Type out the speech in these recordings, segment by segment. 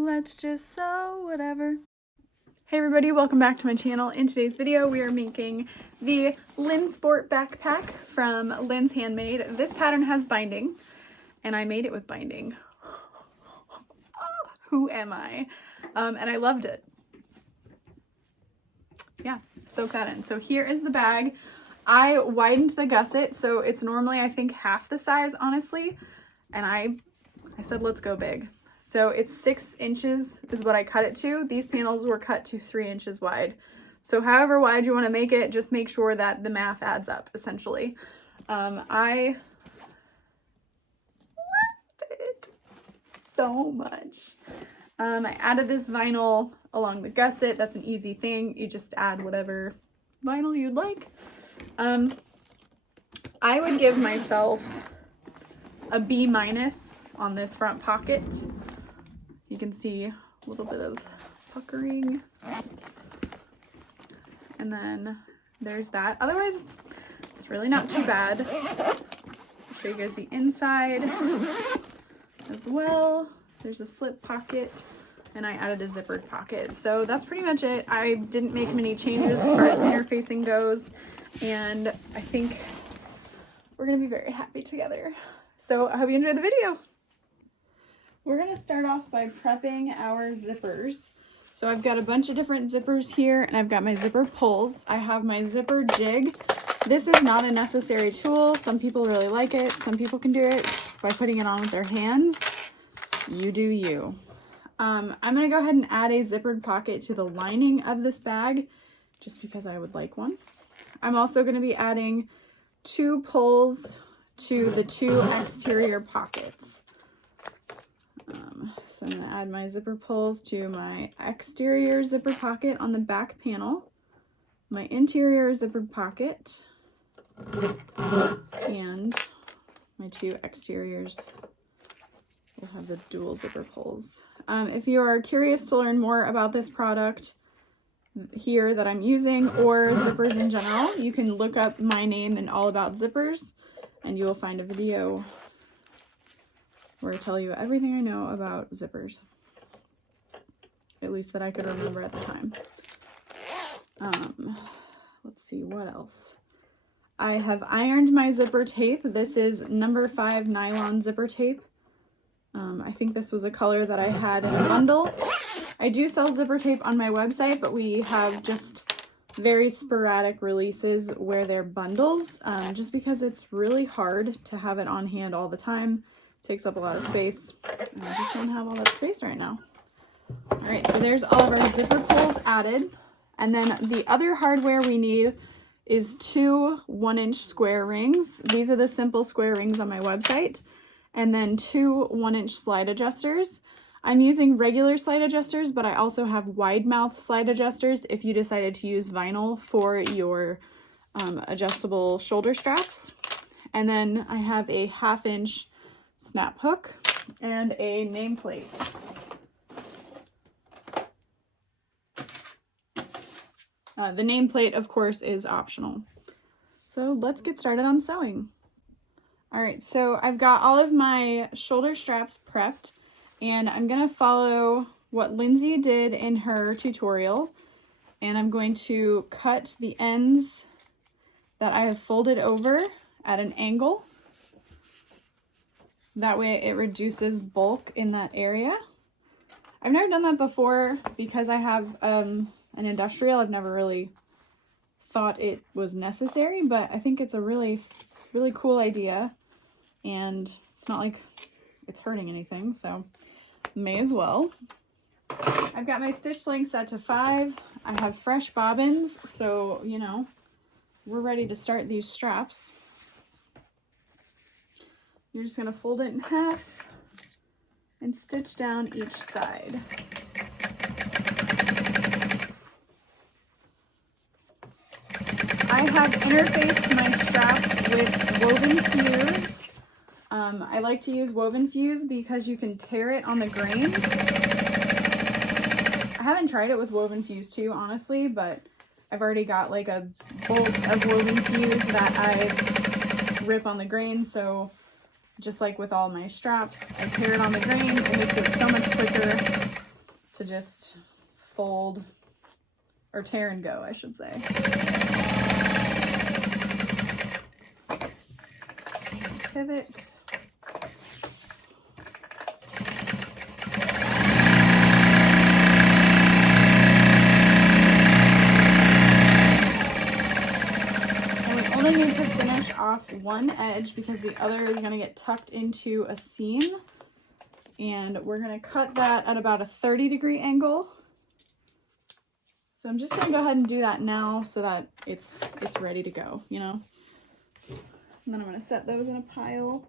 Let's just sew whatever. Hey everybody, welcome back to my channel. In today's video, we are making the Lindsport backpack from LindsHandmade. This pattern has binding, and I made it with binding. Who am I? And I loved it. Yeah, soak that in. So here is the bag. I widened the gusset, so it's normally I think half the size, honestly, and I said let's go big. So it's 6 inches is what I cut it to. These panels were cut to 3 inches wide. So however wide you want to make it, just make sure that the math adds up, essentially. I love it so much. I added this vinyl along the gusset. That's an easy thing. You just add whatever vinyl you'd like. I would give myself a B- on this front pocket. You can see a little bit of puckering. And then there's that. Otherwise, it's really not too bad. I'll show you guys the inside as well. There's a slip pocket, and I added a zippered pocket. So that's pretty much it. I didn't make many changes as far as interfacing goes, and I think we're gonna be very happy together. So I hope you enjoyed the video. We're gonna start off by prepping our zippers. So I've got a bunch of different zippers here, and I've got my zipper pulls. I have my zipper jig. This is not a necessary tool. Some people really like it. Some people can do it by putting it on with their hands. You do you. I'm gonna go ahead and add a zippered pocket to the lining of this bag, just because I would like one. I'm also gonna be adding 2 pulls to the 2 exterior pockets. So I'm going to add my zipper pulls to my exterior zipper pocket on the back panel, my interior zipper pocket, and my 2 exteriors will have the dual zipper pulls. If you are curious to learn more about this product here that I'm using, or zippers in general, you can look up my name and All About Zippers, and you will find a video where I tell you everything I know about zippers, at least that I could remember at the time. Let's see, what else? I have ironed my zipper tape. This is number 5 nylon zipper tape. I think this was a color that I had in a bundle. I do sell zipper tape on my website, but we have just very sporadic releases where they're bundles, just because it's really hard to have it on hand all the time. Takes up a lot of space, and I just don't have all that space right now. All right, so there's all of our zipper pulls added, and then the other hardware we need is 2 1-inch square rings. These are the simple square rings on my website, and then 2 1-inch slide adjusters. I'm using regular slide adjusters, but I also have wide mouth slide adjusters if you decided to use vinyl for your adjustable shoulder straps. And then I have a 1/2 inch snap hook and a nameplate. The nameplate, of course, is optional. So let's get started on sewing. All right, so I've got all of my shoulder straps prepped, and I'm gonna follow what Lindsay did in her tutorial, and I'm going to cut the ends that I have folded over at an angle. That way it reduces bulk in that area. I've never done that before because I have an industrial. I've never really thought it was necessary, but I think it's a really, really cool idea, and it's not like it's hurting anything, so may as well. I've got my stitch length set to 5. I have fresh bobbins, so you know, we're ready to start these straps. You're just going to fold it in half and stitch down each side. I have interfaced my straps with woven fuse. I like to use woven fuse because you can tear it on the grain. I haven't tried it with woven fuse too, honestly, but I've already got like a bolt of woven fuse that I rip on the grain, so just like with all my straps, I tear it on the grain. It makes it so much quicker to just fold, or tear and go, I should say. Pivot. Only need to finish off one edge because the other is going to get tucked into a seam, and we're going to cut that at about a 30-degree angle. So I'm just going to go ahead and do that now so that it's ready to go, you know. And then I'm going to set those in a pile,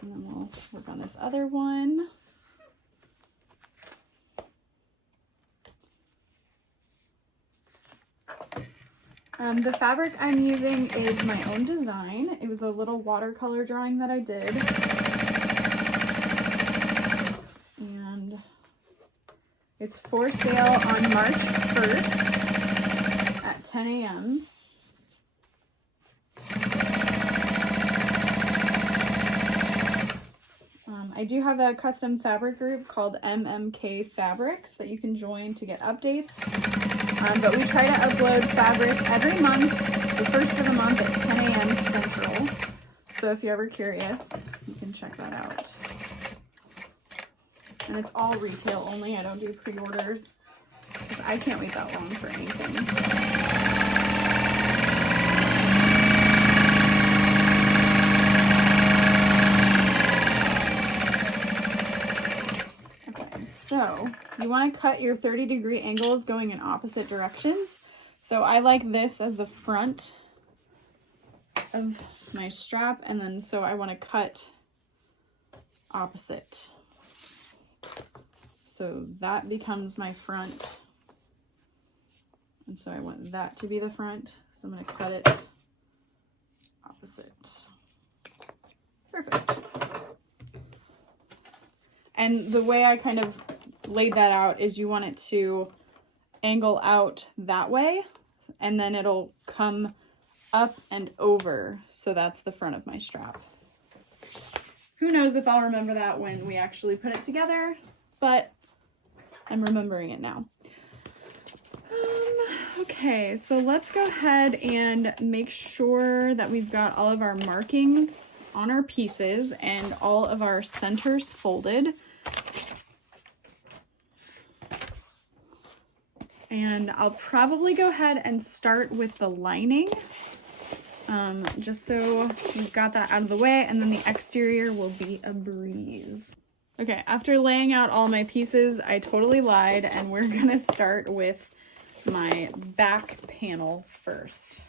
and then we'll work on this other one. The fabric I'm using is my own design. It was a little watercolor drawing that I did. And it's for sale on March 1st at 10 a.m. I do have a custom fabric group called MMK Fabrics that you can join to get updates. But we try to upload fabric every month, the first of the month at 10 a.m. Central. So if you're ever curious, you can check that out. And it's all retail only. I don't do pre-orders because I can't wait that long for anything. So you want to cut your 30-degree angles going in opposite directions. So I like this as the front of my strap, and then so I want to cut opposite. So that becomes my front. And so I want that to be the front. So I'm going to cut it opposite. Perfect. And the way I kind of laid that out is you want it to angle out that way, and then it'll come up and over. So that's the front of my strap. Who knows if I'll remember that when we actually put it together, but I'm remembering it now. Okay, so let's go ahead and make sure that we've got all of our markings on our pieces and all of our centers folded. And I'll probably go ahead and start with the lining, just so we've got that out of the way, and then the exterior will be a breeze. Okay, after laying out all my pieces, I totally lied, and we're gonna start with my back panel first,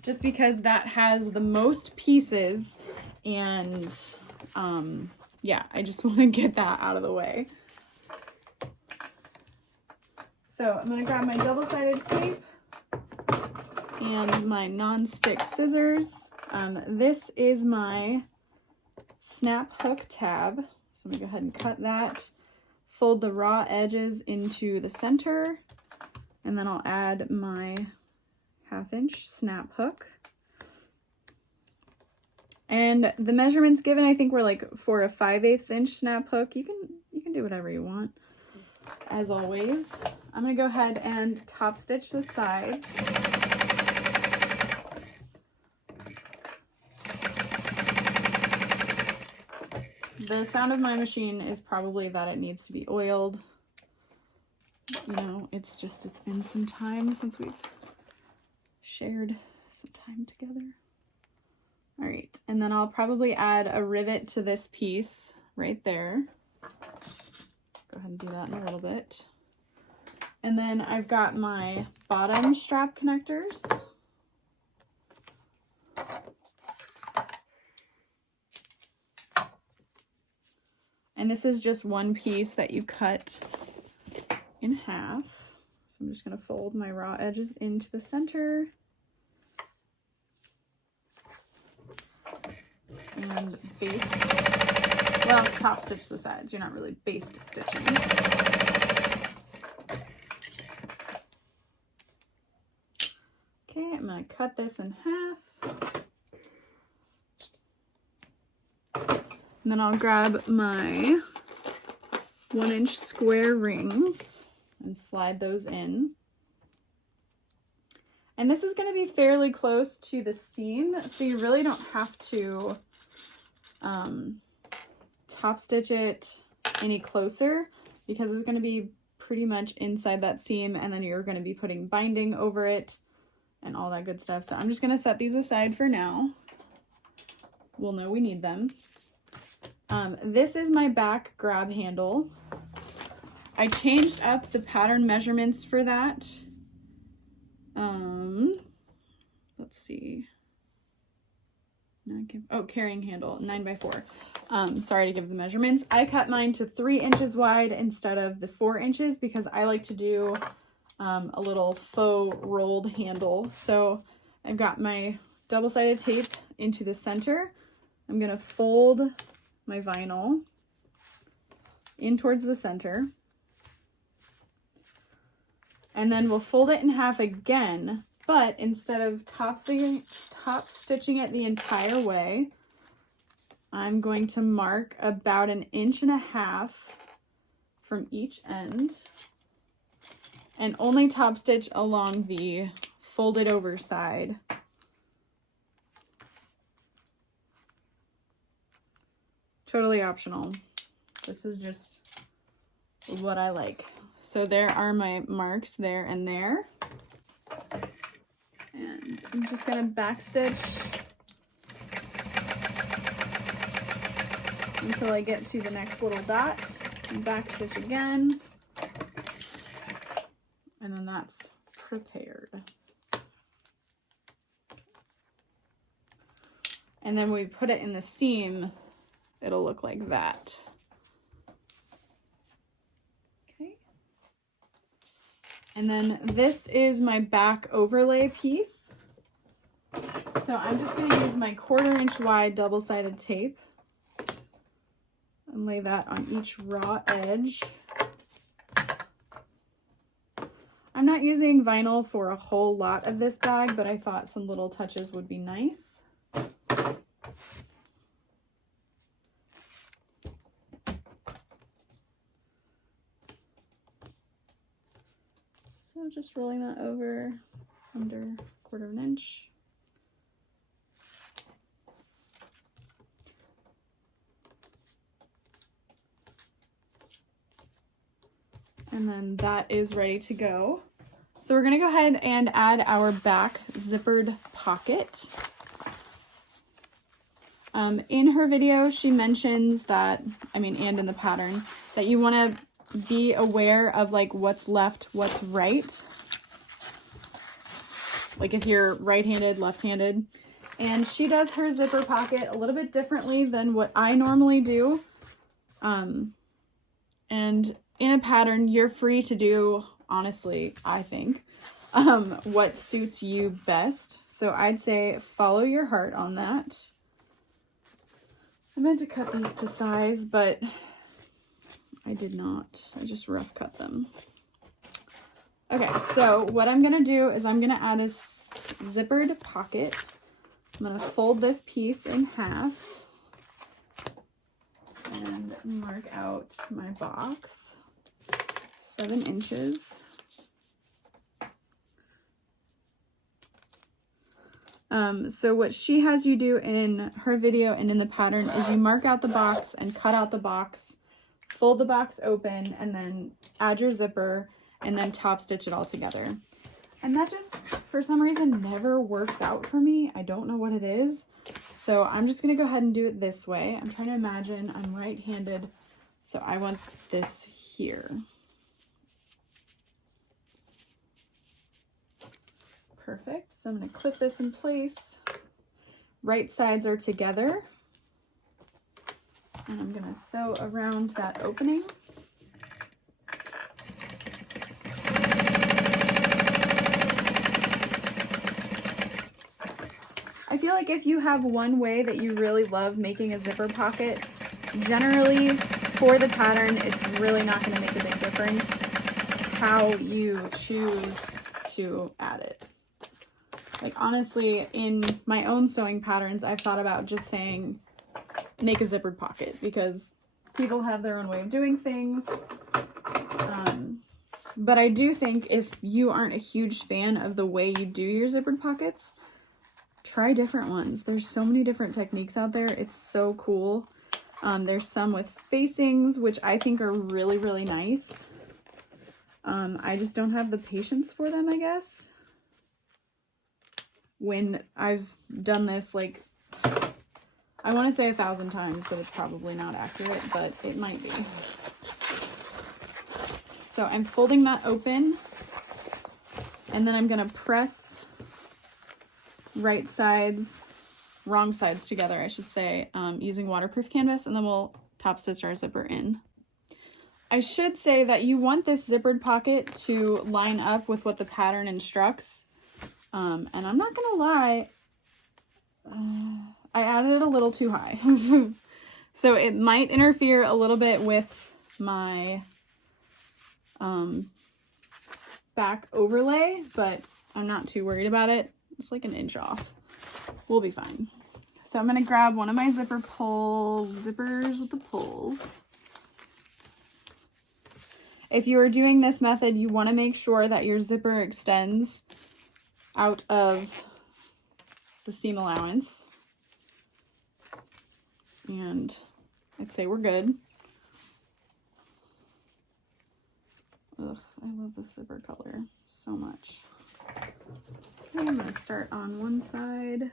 just because that has the most pieces, and yeah, I just want to get that out of the way. So I'm going to grab my double-sided tape and my non-stick scissors. This is my snap hook tab. So I'm going to go ahead and cut that, fold the raw edges into the center, and then I'll add my 1/2-inch snap hook. And the measurements given, I think, were like for a 5/8-inch snap hook. You can do whatever you want. As always, I'm going to go ahead and top stitch the sides. The sound of my machine is probably that it needs to be oiled. You know, it's been some time since we've shared some time together. All right, and then I'll probably add a rivet to this piece right there. Go ahead and do that in a little bit. And then I've got my bottom strap connectors. And this is just one piece that you cut in half. So I'm just going to fold my raw edges into the center. And baste, well, top stitch the sides. You're not really baste stitching. Okay, I'm going to cut this in half. And then I'll grab my 1-inch square rings and slide those in. And this is going to be fairly close to the seam, so you really don't have to top stitch it any closer, because it's going to be pretty much inside that seam, and then you're going to be putting binding over it and all that good stuff. So I'm just going to set these aside for now. We'll know we need them. This is my back grab handle. I changed up the pattern measurements for that. Let's see. Carrying handle, 9x4. Sorry to give the measurements. I cut mine to 3 inches wide instead of the 4 inches because I like to do a little faux rolled handle. So I've got my double-sided tape into the center. I'm going to fold my vinyl in towards the center. And then we'll fold it in half again, but instead of top stitching it the entire way, I'm going to mark about 1.5 inches from each end and only top stitch along the folded over side. Totally optional. This is just what I like. So there are my marks there and there. And I'm just gonna backstitch until I get to the next little dot. Backstitch again. And then that's prepared. And then when we put it in the seam, it'll look like that. Okay. And then this is my back overlay piece. So I'm just going to use my 1/4 inch wide double-sided tape and lay that on each raw edge. I'm not using vinyl for a whole lot of this bag, but I thought some little touches would be nice. So just rolling that over under 1/4 inch. And then that is ready to go. So we're gonna go ahead and add our back zippered pocket. In her video, she mentions that, and in the pattern, that you wanna be aware of like what's left, what's right. Like if you're right-handed, left-handed. And she does her zipper pocket a little bit differently than what I normally do. And in a pattern, you're free to do, honestly, I think, what suits you best. So I'd say follow your heart on that. I meant to cut these to size, but I did not. I just rough cut them. Okay, so what I'm going to do is I'm going to add a zippered pocket. I'm going to fold this piece in half and mark out my box, 7 inches. So what she has you do in her video and in the pattern is you mark out the box and cut out the box, fold the box open, and then add your zipper and then top stitch it all together. And that just, for some reason, never works out for me. I don't know what it is. So I'm just gonna go ahead and do it this way. I'm trying to imagine I'm right-handed, so I want this here. Perfect. So I'm going to clip this in place. Right sides are together. And I'm going to sew around that opening. I feel like if you have one way that you really love making a zipper pocket, generally for the pattern, it's really not going to make a big difference how you choose to add it. Like honestly, in my own sewing patterns, I've thought about just saying, make a zippered pocket, because People have their own way of doing things. But I do think if you aren't a huge fan of the way you do your zippered pockets, try different ones. There's so many different techniques out there. It's so cool. There's some with facings, which I think are really, really nice. I just don't have the patience for them, I guess. When I've done this, like, I want to say 1,000 times, but it's probably not accurate, but it might be. So I'm folding that open, and then I'm going to press wrong sides together, I should say, using waterproof canvas, and then we'll top stitch our zipper in. I should say that you want this zippered pocket to line up with what the pattern instructs. And I'm not gonna lie, I added it a little too high. So it might interfere a little bit with my back overlay, but I'm not too worried about it. It's like an inch off. We'll be fine. So I'm gonna grab one of my zippers with the pulls. If you are doing this method, you want to make sure that your zipper extends out of the seam allowance. And I'd say we're good. Ugh, I love this zipper color so much. Okay, I'm going to start on one side.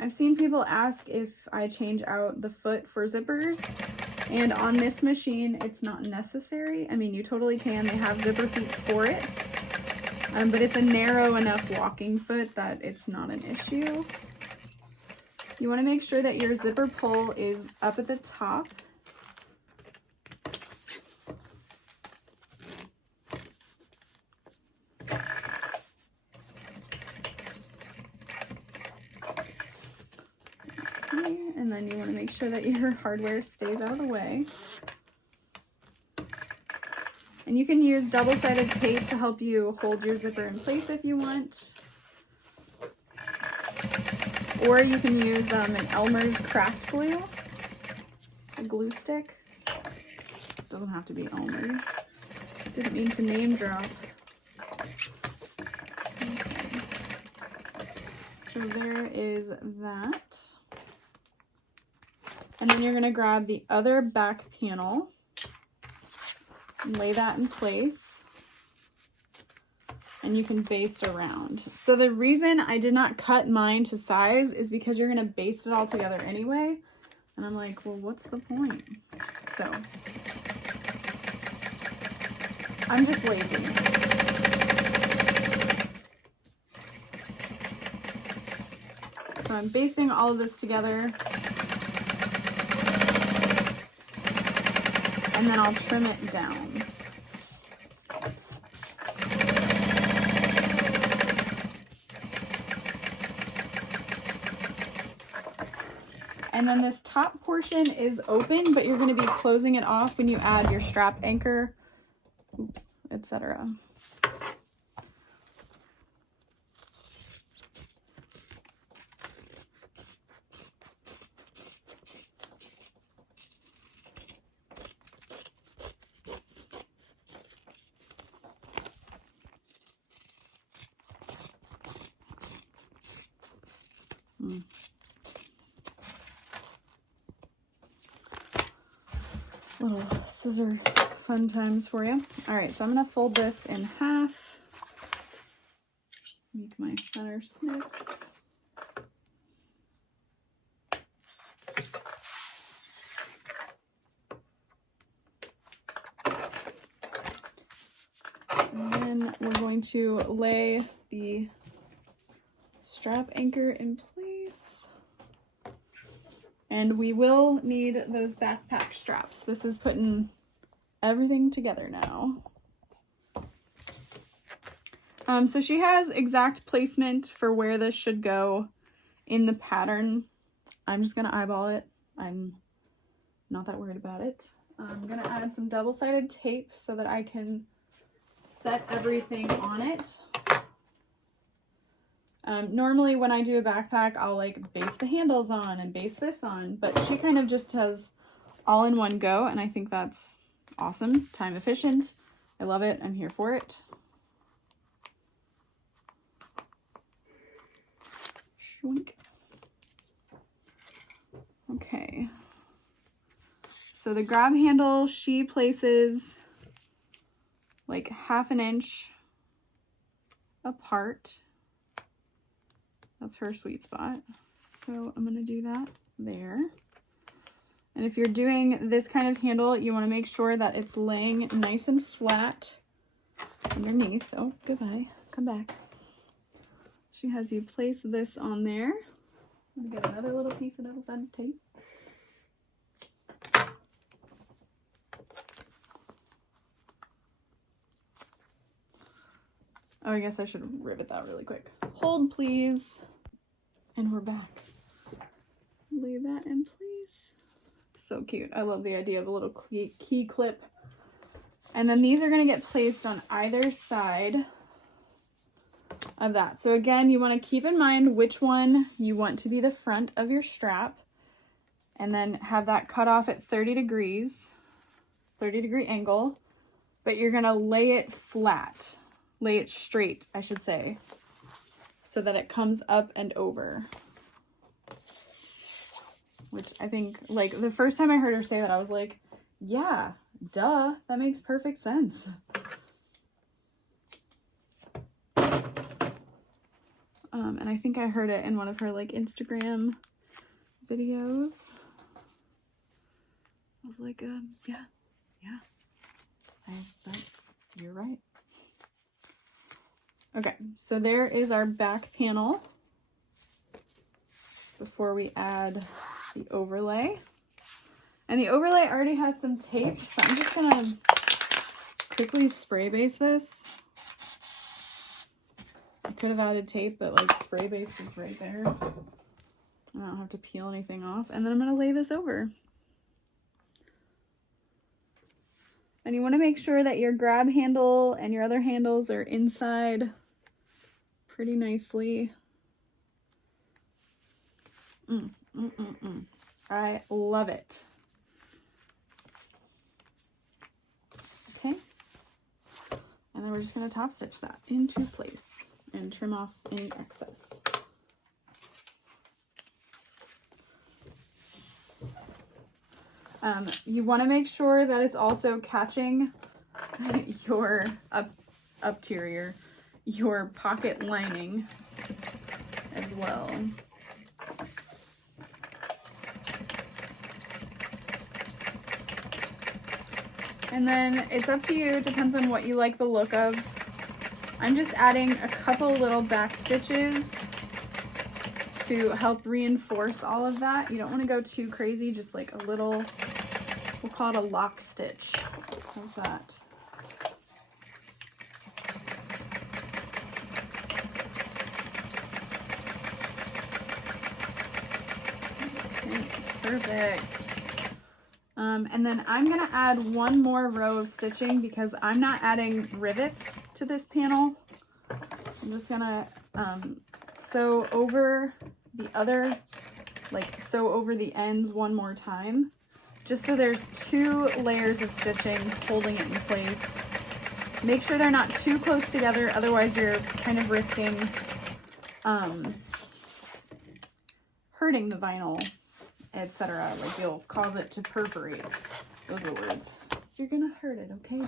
I've seen people ask if I change out the foot for zippers, and on this machine it's not necessary. I mean, you totally can. They have zipper feet for it, but it's a narrow enough walking foot that it's not an issue. You want to make sure that your zipper pull is up at the top. And then you want to make sure that your hardware stays out of the way. And you can use double-sided tape to help you hold your zipper in place if you want. Or you can use an Elmer's craft glue, a glue stick. It doesn't have to be Elmer's. Didn't mean to name drop. Okay. So there is that. And then you're going to grab the other back panel and lay that in place. And you can baste around. So the reason I did not cut mine to size is because you're going to baste it all together anyway. And I'm like, well, what's the point? So I'm just lazy. So I'm basting all of this together. And then I'll trim it down. And then this top portion is open, but you're going to be closing it off when you add your strap anchor, etc. Little scissor fun times for you. All right, so I'm going to fold this in half. Make my center snips. And then we're going to lay the strap anchor in place. And we will need those backpack straps. This is putting everything together now. So she has exact placement for where this should go in the pattern. I'm just gonna eyeball it. I'm not that worried about it. I'm gonna add some double-sided tape so that I can set everything on it. Normally when I do a backpack, I'll like base the handles on and base this on, but she kind of just has all in one go, and I think that's awesome. Time efficient. I love it. I'm here for it. Shwink. Okay. So the grab handle, she places like 1/2 inch apart. That's her sweet spot. So I'm gonna do that there. And if you're doing this kind of handle, you wanna make sure that it's laying nice and flat underneath. Oh, goodbye, come back. She has you place this on there. I'm gonna get another little piece of double-sided tape. Oh, I guess I should rivet that really quick. Hold, please. And we're back. Lay that in place. So cute. I love the idea of a little key clip. And then these are going to get placed on either side of that. So again, you want to keep in mind which one you want to be the front of your strap. And then have that cut off at 30 degrees. 30-degree angle. But you're going to lay it flat. Lay it straight, I should say, so that it comes up and over. Which I think, like, the first time I heard her say that, I was like, yeah, duh, that makes perfect sense. And I think I heard it in one of her, like, Instagram videos. I was like, yeah, you're right. Okay, so there is our back panel before we add the overlay. And the overlay already has some tape, so I'm just gonna quickly spray base this. I could have added tape, but like spray base was right there. I don't have to peel anything off. And then I'm gonna lay this over. And you wanna make sure that your grab handle and your other handles are inside pretty nicely. I love it. Okay. And then we're just going to top stitch that into place and trim off any excess. You want to make sure that it's also catching your upterior, your pocket lining as well. And then it's up to you, it depends on what you like the look of. I'm just adding a couple little back stitches to help reinforce all of that. You don't want to go too crazy, just like a little, we'll call it a lock stitch. How's that? Okay, perfect. And then I'm going to add one more row of stitching because I'm not adding rivets to this panel. I'm just going to sew over the other, like sew over the ends one more time, just so there's 2 layers of stitching holding it in place. Make sure they're not too close together, otherwise you're kind of risking hurting the vinyl, etc. Like you'll cause it to perforate. Those are the words. You're gonna hurt it, okay?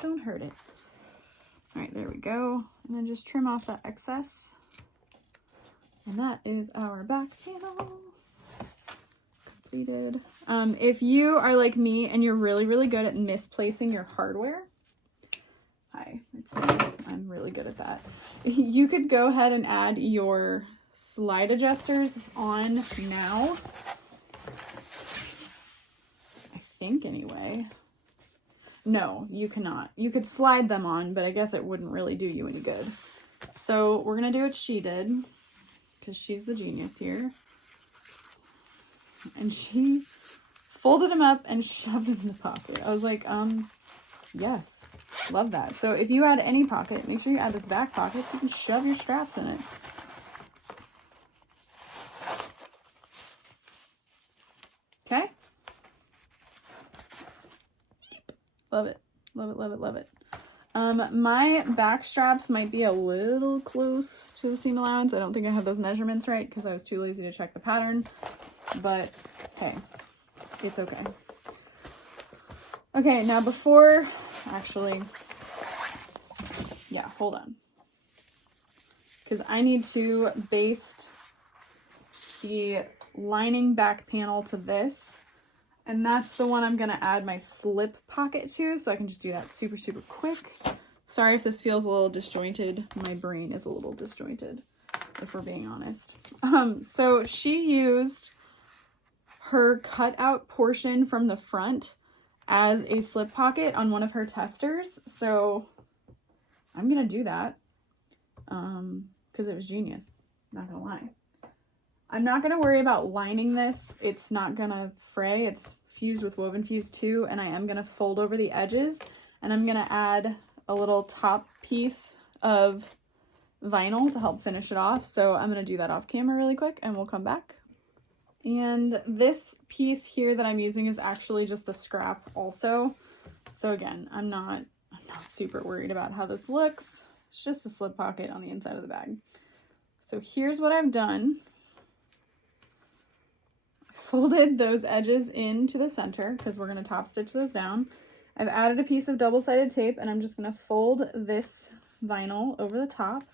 Don't hurt it. All right, there we go. And then just trim off that excess. And that is our back panel completed. If you are like me and you're really, really good at misplacing your hardware, hi, it's me. I'm really good at that. You could go ahead and add your slide adjusters on now. I think anyway. No, you cannot. You could slide them on, but I guess it wouldn't really do you any good. So we're gonna do what she did, because she's the genius here. And she folded them up and shoved them in the pocket. I was like, yes, love that. So if you add any pocket, make sure you add this back pocket so you can shove your straps in it. Love it. Love it, love it, love it. My back straps might be a little close to the seam allowance. I don't think I have those measurements right because I was too lazy to check the pattern, but hey, it's okay. Okay, now before, actually, yeah, hold on. Because I need to baste the lining back panel to this. And that's the one I'm going to add my slip pocket to, so I can just do that super, super quick. Sorry if this feels a little disjointed. My brain is a little disjointed, if we're being honest. So she used her cutout portion from the front as a slip pocket on one of her testers. So I'm going to do that because it was genius, not going to lie. I'm not going to worry about lining this. It's not going to fray. It's fused with Woven Fuse 2, and I am going to fold over the edges, and I'm going to add a little top piece of vinyl to help finish it off. So I'm going to do that off camera really quick, and we'll come back. And this piece here that I'm using is actually just a scrap also. So again, I'm not super worried about how this looks. It's just a slip pocket on the inside of the bag. So here's what I've done. Folded those edges into the center because we're going to top stitch those down. I've added a piece of double-sided tape, and I'm just going to fold this vinyl over the top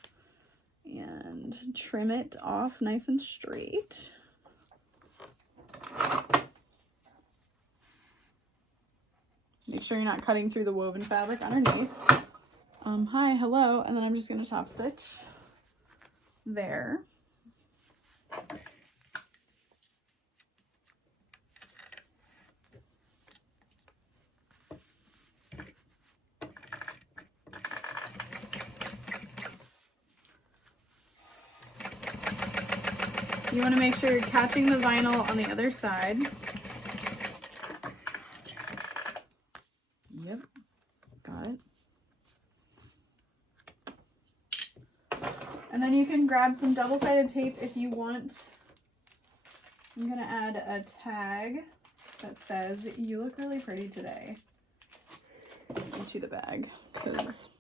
and trim it off nice and straight. Make sure you're not cutting through the woven fabric underneath. Hi, hello, and then I'm just going to top stitch there. You want to make sure you're catching the vinyl on the other side. Yep, got it. And then you can grab some double-sided tape if you want. I'm going to add a tag that says, "You look really pretty today," into the bag, because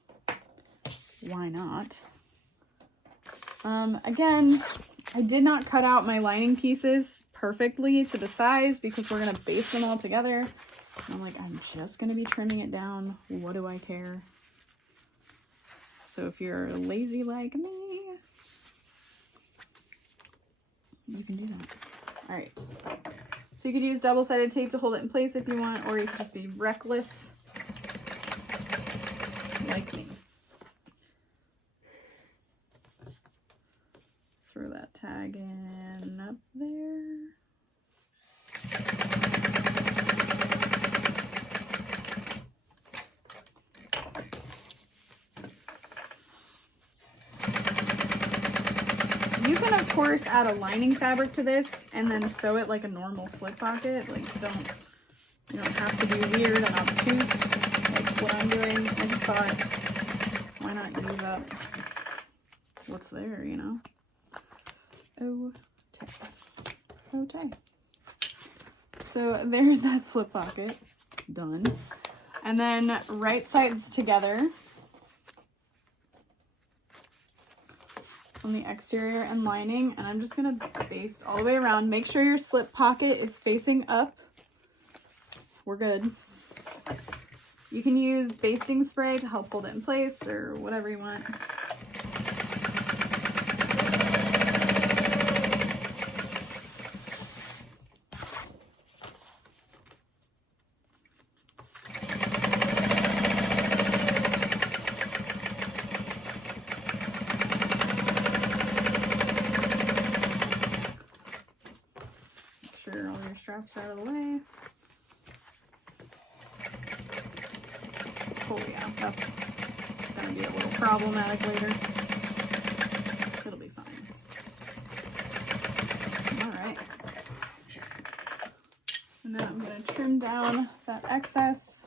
why not? Again, I did not cut out my lining pieces perfectly to the size because we're going to baste them all together. And I'm like, I'm just going to be trimming it down. What do I care? So if you're lazy like me, you can do that. All right. So you could use double-sided tape to hold it in place if you want, or you could just be reckless like me. Throw that tag in up there. You can of course add a lining fabric to this and then sew it like a normal slip pocket. Like you don't have to be weird and obtuse like what I'm doing. I just thought, why not use up what's there, you know? Okay. So there's that slip pocket done. And then right sides together on the exterior and lining, and I'm just gonna baste all the way around. Make sure your slip pocket is facing up. We're good. You can use basting spray to help hold it in place or whatever you want. Straps out of the way. Oh yeah, that's gonna be a little problematic later. It'll be fine. All right. So now I'm gonna trim down that excess.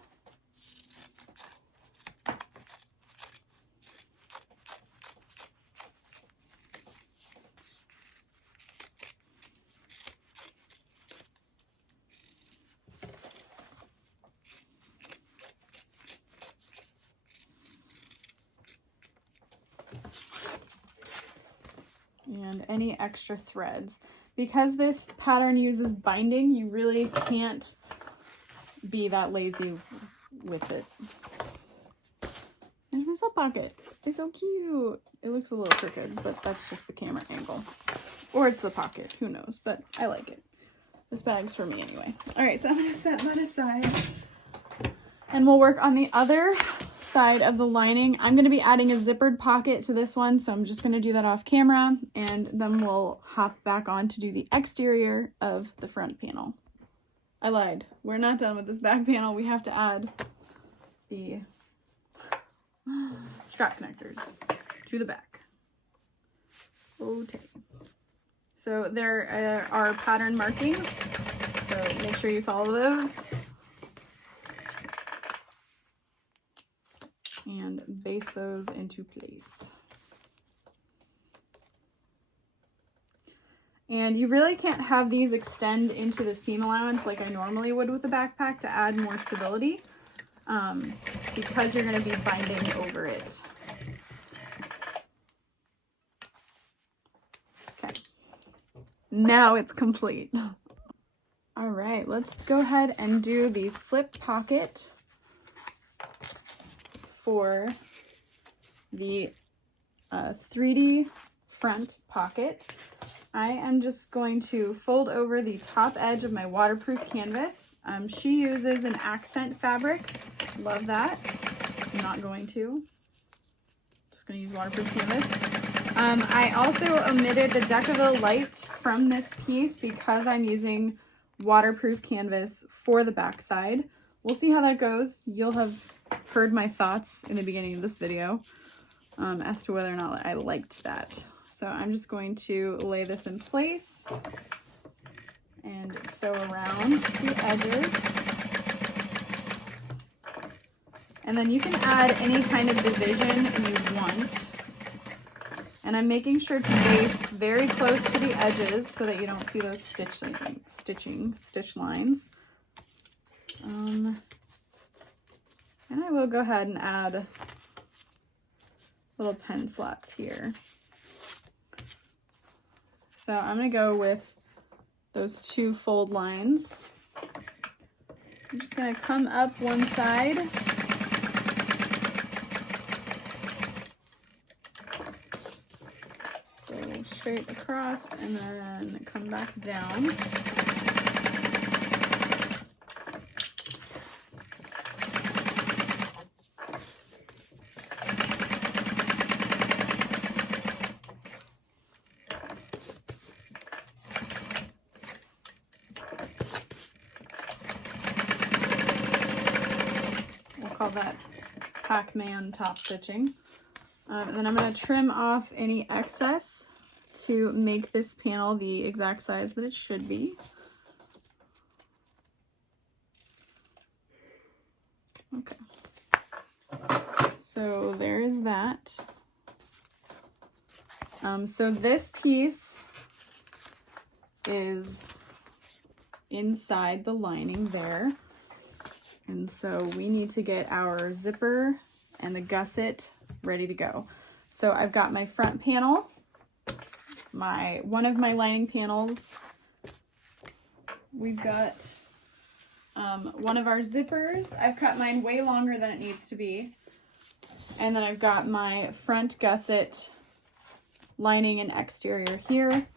and any extra threads. Because this pattern uses binding, you really can't be that lazy with it. And my slip pocket. It's so cute. It looks a little crooked, but that's just the camera angle. Or it's the pocket, who knows, but I like it. This bag's for me anyway. All right, so I'm gonna set that aside. And we'll work on the other side of the lining. I'm gonna be adding a zippered pocket to this one, so I'm just gonna do that off camera, and then we'll hop back on to do the exterior of the front panel. I lied. We're not done with this back panel. We have to add the strap connectors to the back. Okay. So there are pattern markings, so make sure you follow those. And base those into place. And you really can't have these extend into the seam allowance like I normally would with a backpack to add more stability, because you're going to be binding over it. Okay, now it's complete. All right, let's go ahead and do the slip pocket for the 3D front pocket. I am just going to fold over the top edge of my waterproof canvas. She uses an accent fabric. Love that. I'm not going to. Just going to use waterproof canvas. I also omitted the Decaville Light from this piece because I'm using waterproof canvas for the back side. We'll see how that goes. You'll have heard my thoughts in the beginning of this video as to whether or not I liked that. So I'm just going to lay this in place and sew around the edges. And then you can add any kind of division you want. And I'm making sure to base very close to the edges so that you don't see those stitch lines. And I will go ahead and add little pen slots here. So I'm going to go with those 2 fold lines. I'm just going to come up one side. Go straight across and then come back down. Call that Pac-Man top stitching. And then I'm going to trim off any excess to make this panel the exact size that it should be. Okay. So there is that. So this piece is inside the lining there. And so we need to get our zipper and the gusset ready to go. So I've got my front panel, one of my lining panels. We've got one of our zippers. I've cut mine way longer than it needs to be. And then I've got my front gusset lining and exterior here.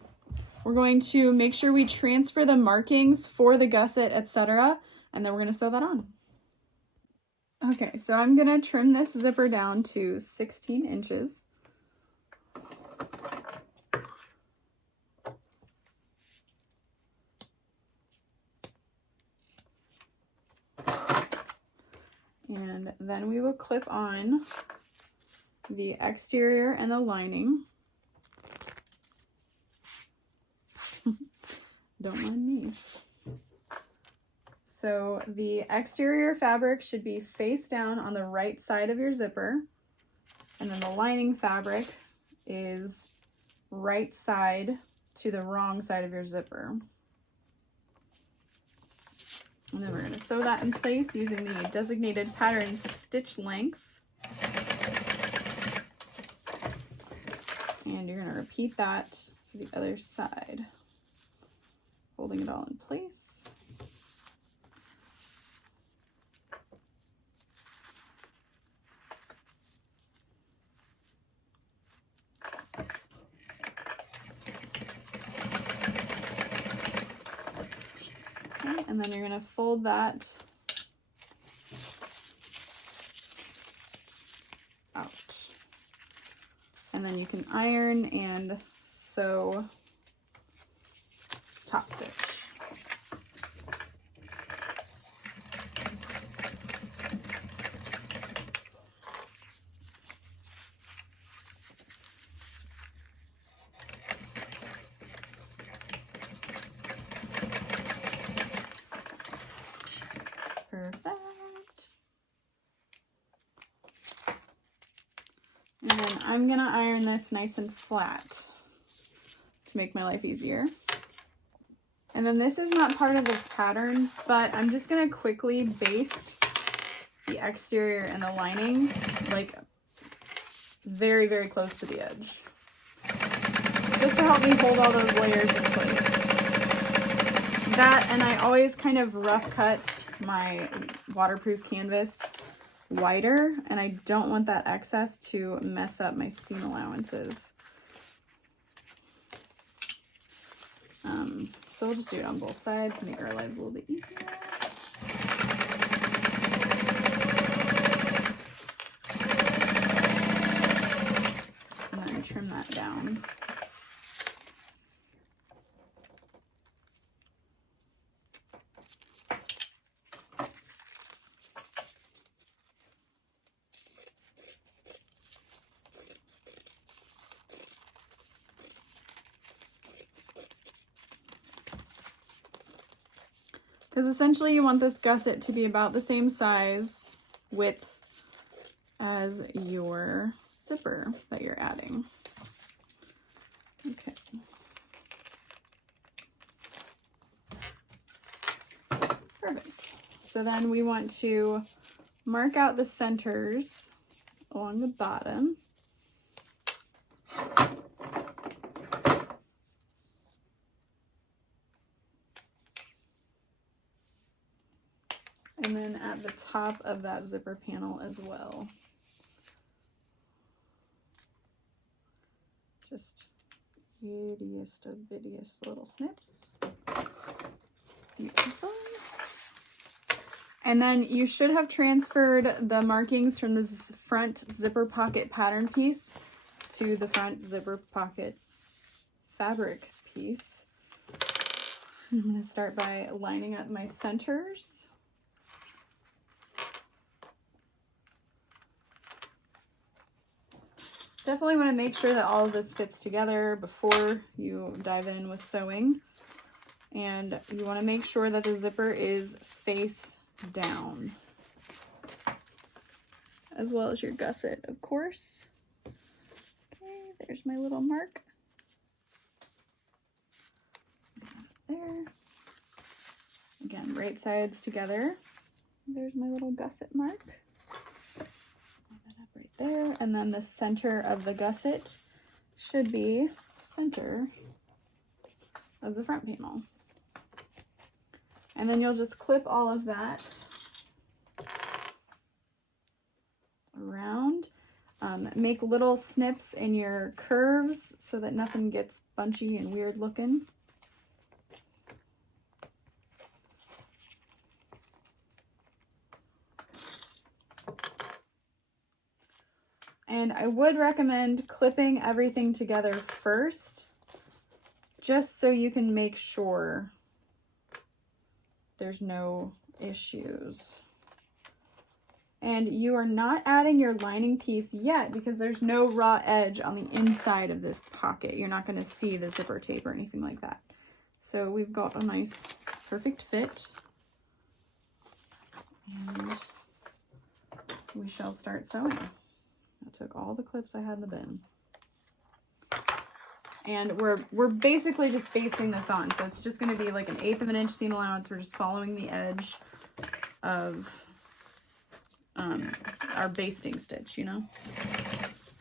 We're going to make sure we transfer the markings for the gusset, etc. And then we're going to sew that on. Okay, so I'm going to trim this zipper down to 16 inches. And then we will clip on the exterior and the lining. Don't mind me. So the exterior fabric should be face down on the right side of your zipper, and then the lining fabric is right side to the wrong side of your zipper. And then we're going to sew that in place using the designated pattern stitch length. And you're going to repeat that for the other side, holding it all in place. Okay, and then you're going to fold that out. And then you can iron and sew top stitch. Perfect. And then I'm gonna iron this nice and flat to make my life easier. And then this is not part of the pattern, but I'm just gonna quickly baste the exterior and the lining, like very, very close to the edge. Just to help me hold all those layers in place. That, and I always kind of rough cut my waterproof canvas wider, and I don't want that excess to mess up my seam allowances. So we'll just do it on both sides to make our lives a little bit easier. And then trim that down. Because essentially you want this gusset to be about the same size width as your zipper that you're adding. Okay. Perfect. So then we want to mark out the centers along the bottom. And then at the top of that zipper panel as well. Just ittiest of bittiest little snips. Beautiful. And then you should have transferred the markings from this front zipper pocket pattern piece to the front zipper pocket fabric piece. I'm going to start by lining up my centers. Definitely want to make sure that all of this fits together before you dive in with sewing. And you want to make sure that the zipper is face down, as well as your gusset, of course. Okay, there's my little mark. There. Again, right sides together. There's my little gusset mark. Right there, and then the center of the gusset should be center of the front panel. And then you'll just clip all of that around. Make little snips in your curves so that nothing gets bunchy and weird looking. And I would recommend clipping everything together first, just so you can make sure there's no issues. And you are not adding your lining piece yet because there's no raw edge on the inside of this pocket. You're not going to see the zipper tape or anything like that. So we've got a nice, perfect fit. And we shall start sewing. I took all the clips I had in the bin. And we're basically just basting this on. So it's just going to be like 1/8 of an inch seam allowance. We're just following the edge of our basting stitch, you know?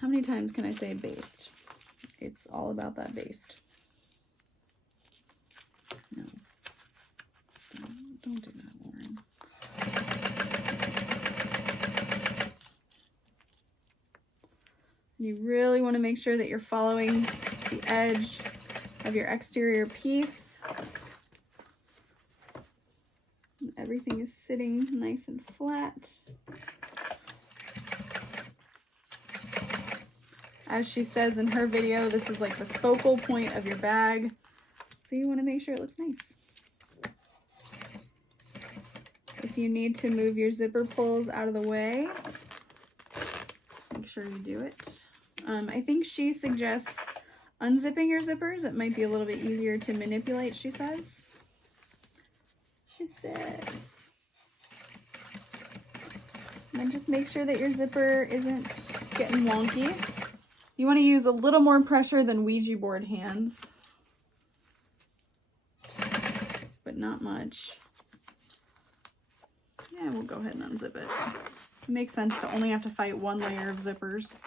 How many times can I say baste? It's all about that baste. No. Don't do that, Lauren. You really want to make sure that you're following the edge of your exterior piece. Everything is sitting nice and flat. As she says in her video, this is like the focal point of your bag. So you want to make sure it looks nice. If you need to move your zipper pulls out of the way, make sure you do it. I think she suggests unzipping your zippers. It might be a little bit easier to manipulate, she says. She says. And just make sure that your zipper isn't getting wonky. You want to use a little more pressure than Ouija board hands, but not much. Yeah, we'll go ahead and unzip it. It makes sense to only have to fight one layer of zippers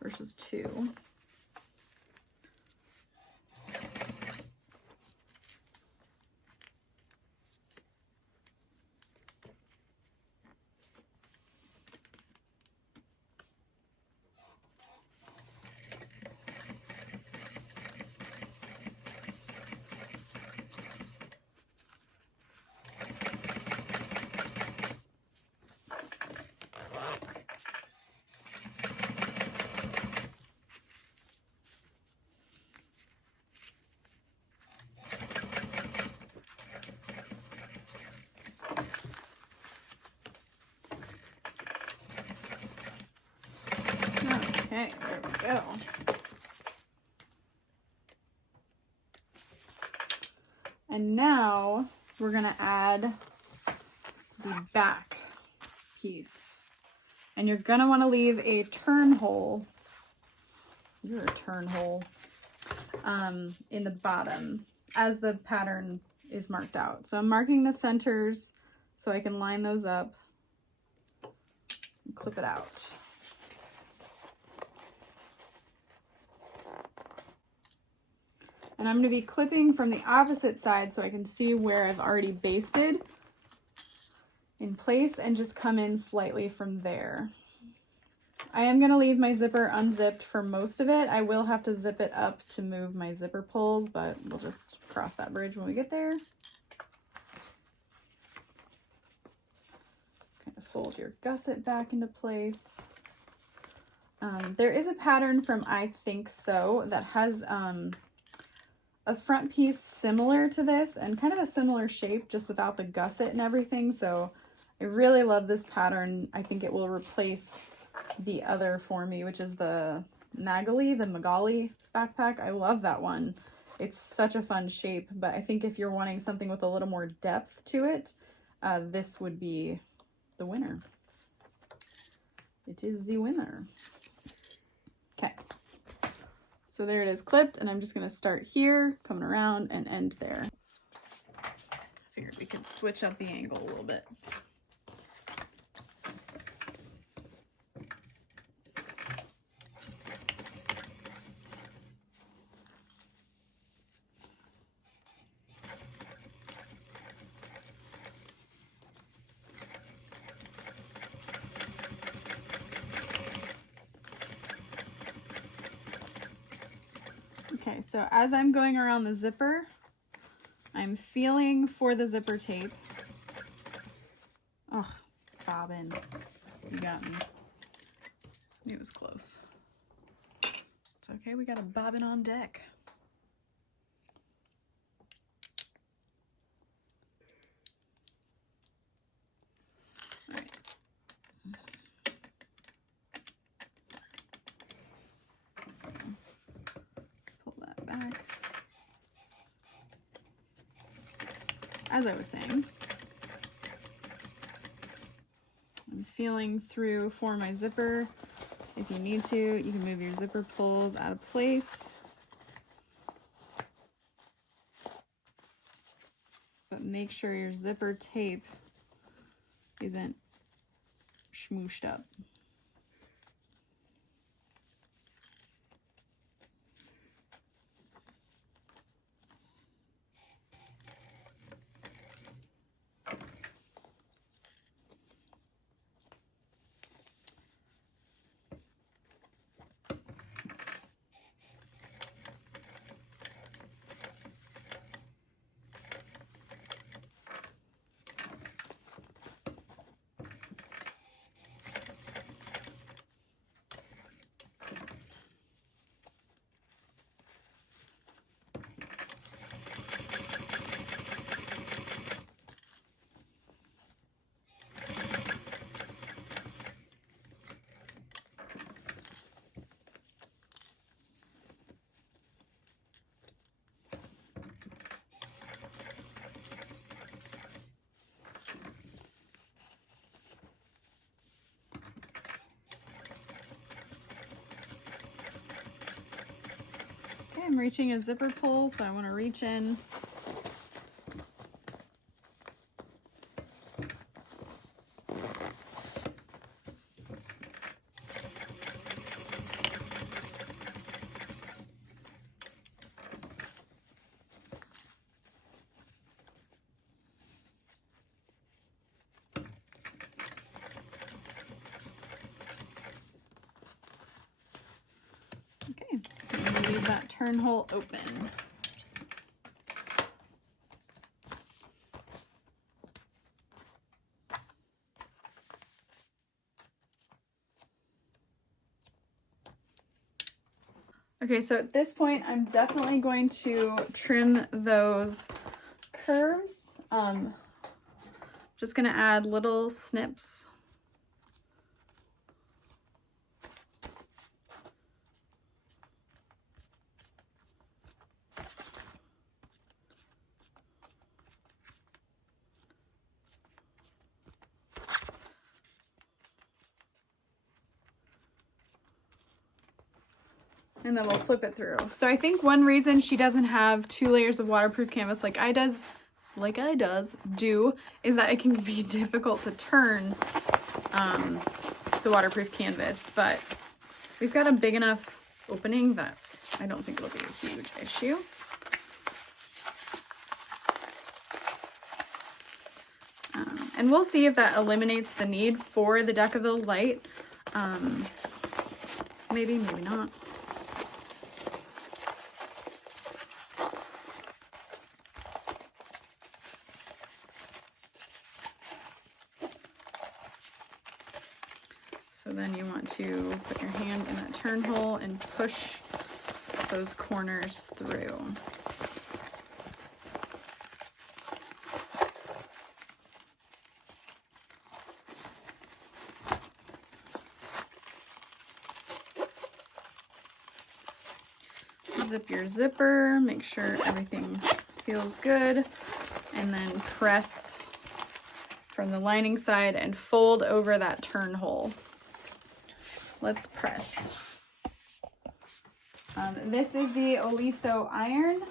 versus two. Okay, there we go. And now we're gonna add the back piece. And you're gonna wanna leave a turn hole, in the bottom as the pattern is marked out. So I'm marking the centers so I can line those up and clip it out. And I'm going to be clipping from the opposite side so I can see where I've already basted in place and just come in slightly from there. I am going to leave my zipper unzipped for most of it. I will have to zip it up to move my zipper pulls, but we'll just cross that bridge when we get there. Kind of fold your gusset back into place. There is a pattern from I Think So that has a front piece similar to this and kind of a similar shape, just without the gusset and everything. So I really love this pattern. I think it will replace the other for me, which is the Magali backpack. I love that one. It's such a fun shape, but I think if you're wanting something with a little more depth to it, this would be the winner. It is the winner. Okay. So there it is clipped, and I'm just gonna start here, coming around and end there. I figured we could switch up the angle a little bit. Okay, so as I'm going around the zipper, I'm feeling for the zipper tape. Oh, bobbin, you got me. It was close. It's okay, we got a bobbin on deck. All right. Pull that back. As I was saying, I'm feeling through for my zipper. If you need to, you can move your zipper pulls out of place. But make sure your zipper tape isn't smooshed up. I'm reaching a zipper pull, so I want to reach in. Okay, I'm going to leave that turn hole open. Okay, so at this point, I'm definitely going to trim those curves. Just gonna add little snips. And then we'll flip it through. So I think one reason she doesn't have 2 layers of waterproof canvas like I do is that it can be difficult to turn the waterproof canvas, but we've got a big enough opening that I don't think it'll be a huge issue. And we'll see if that eliminates the need for the Decaville light. Maybe, maybe not. So then you want to put your hand in that turn hole and push those corners through. Zip your zipper, make sure everything feels good, and then press from the lining side and fold over that turn hole. Let's press. This is the Oliso iron.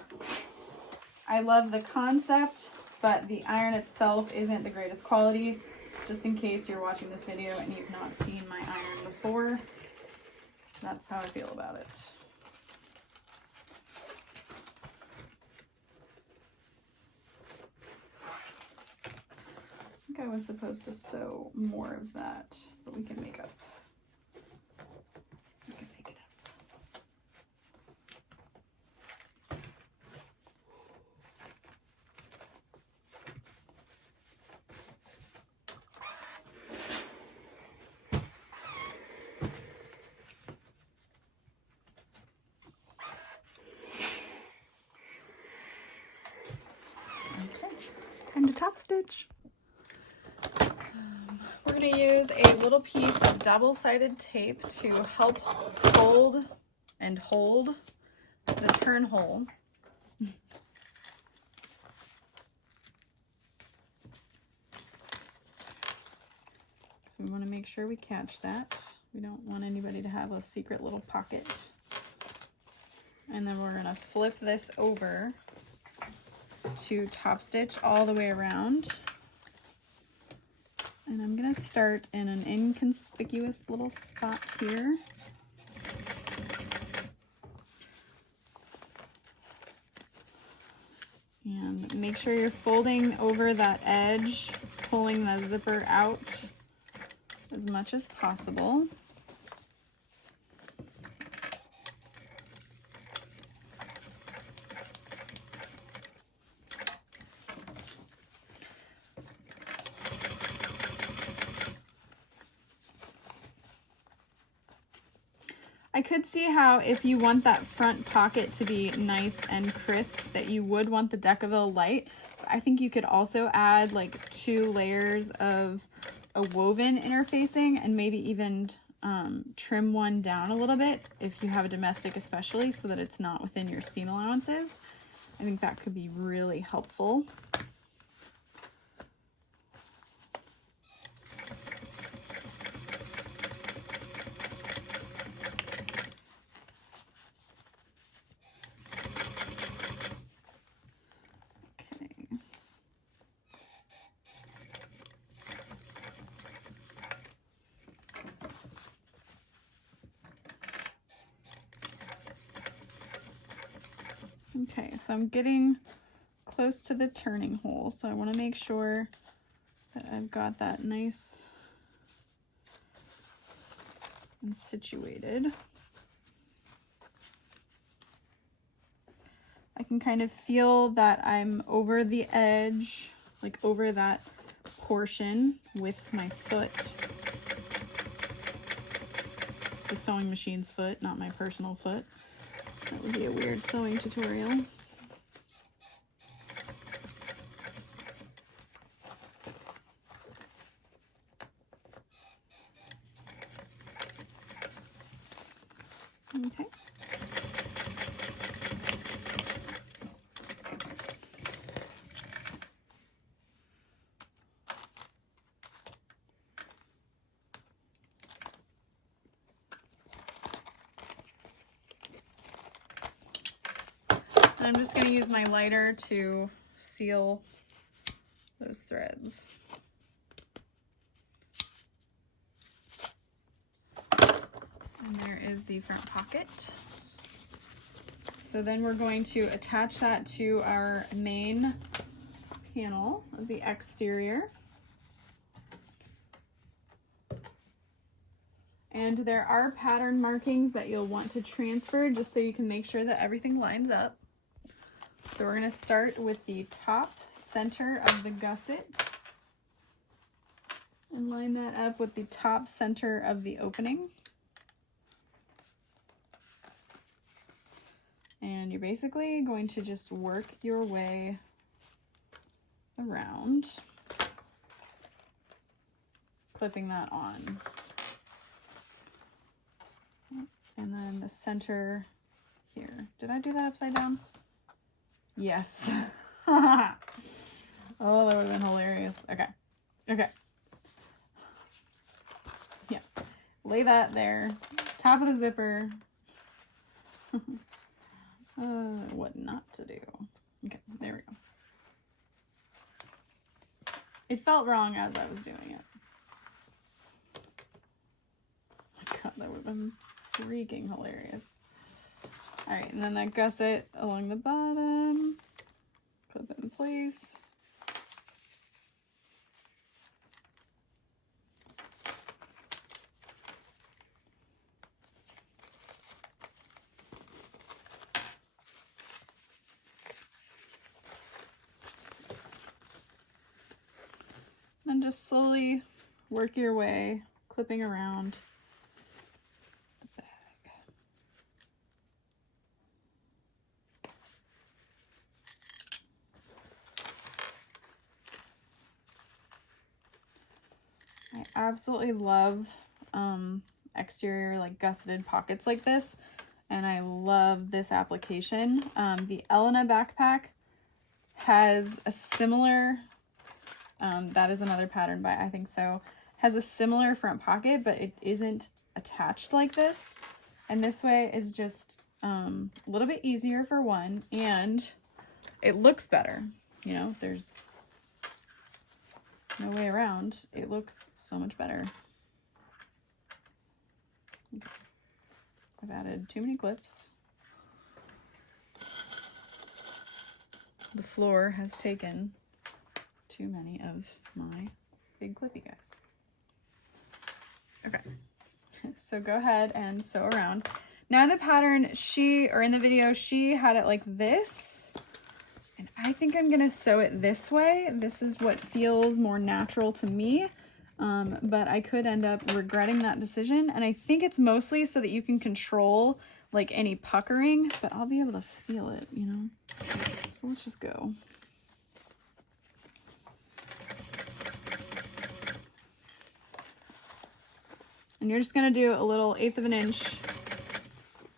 I love the concept, but the iron itself isn't the greatest quality. Just in case you're watching this video and you've not seen my iron before, that's how I feel about it. I think I was supposed to sew more of that, but we can make up. We can make it up. Okay, time to top stitch. We're going to use a little piece of double-sided tape to help fold and hold the turn hole. So we want to make sure we catch that. We don't want anybody to have a secret little pocket. And then we're going to flip this over to top stitch all the way around. And I'm going to start in an inconspicuous little spot here. And make sure you're folding over that edge, pulling the zipper out as much as possible. I could see how if you want that front pocket to be nice and crisp that you would want the Decaville light. I think you could also add like 2 layers of a woven interfacing and maybe even trim one down a little bit if you have a domestic especially, so that it's not within your seam allowances. I think that could be really helpful. Okay, so I'm getting close to the turning hole, so I want to make sure that I've got that nice and situated. I can kind of feel that I'm over the edge, like over that portion with my foot. The sewing machine's foot, not my personal foot. That would be a weird sewing tutorial. Okay. I'm just going to use my lighter to seal those threads. And there is the front pocket. So then we're going to attach that to our main panel of the exterior. And there are pattern markings that you'll want to transfer just so you can make sure that everything lines up. So we're going to start with the top center of the gusset and line that up with the top center of the opening. And you're basically going to just work your way around, clipping that on. And then the center here. Did I do that upside down? Yes. Oh, that would have been hilarious. Okay. Okay. Yeah. Lay that there. Top of the zipper. What not to do. Okay, there we go. It felt wrong as I was doing it. Oh my God, that would have been freaking hilarious. All right, and then that gusset along the bottom, clip it in place. Then just slowly work your way, clipping around the bag. I absolutely love exterior like gusseted pockets like this, and I love this application. The Elena backpack has a similar, that is another pattern by I Think So, has a similar front pocket, but it isn't attached like this. And this way is just a little bit easier for one, and it looks better. You know, there's no way around. It looks so much better. I've added too many clips. The floor has taken too many of my big clippy guys. Okay, so go ahead and sew around. Now the pattern, in the video, she had it like this, and I think I'm gonna sew it this way. This is what feels more natural to me, but I could end up regretting that decision, and I think it's mostly so that you can control like any puckering, but I'll be able to feel it, you know? So let's just go. And you're just gonna do a little 1/8 of an inch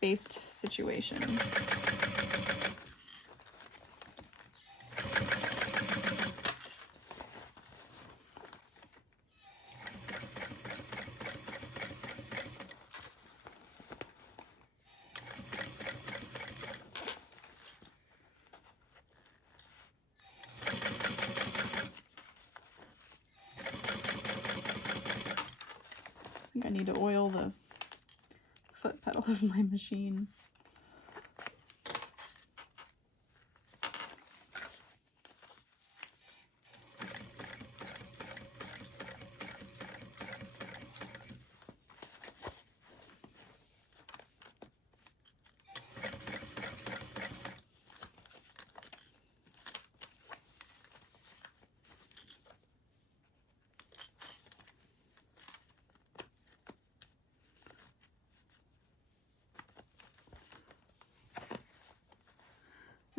based situation. I think I need to oil the foot pedal of my machine.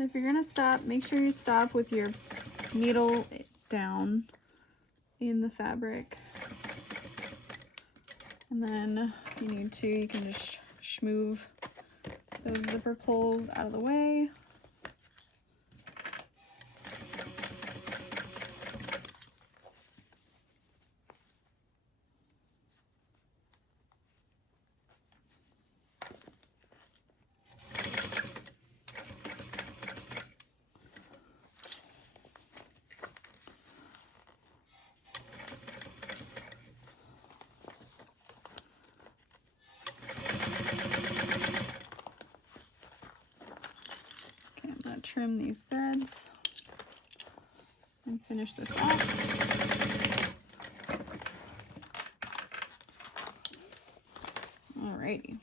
So if you're gonna stop, make sure you stop with your needle down in the fabric. And then if you need to, you can just schmoove those zipper pulls out of the way. Trim these threads and finish this off. Alrighty.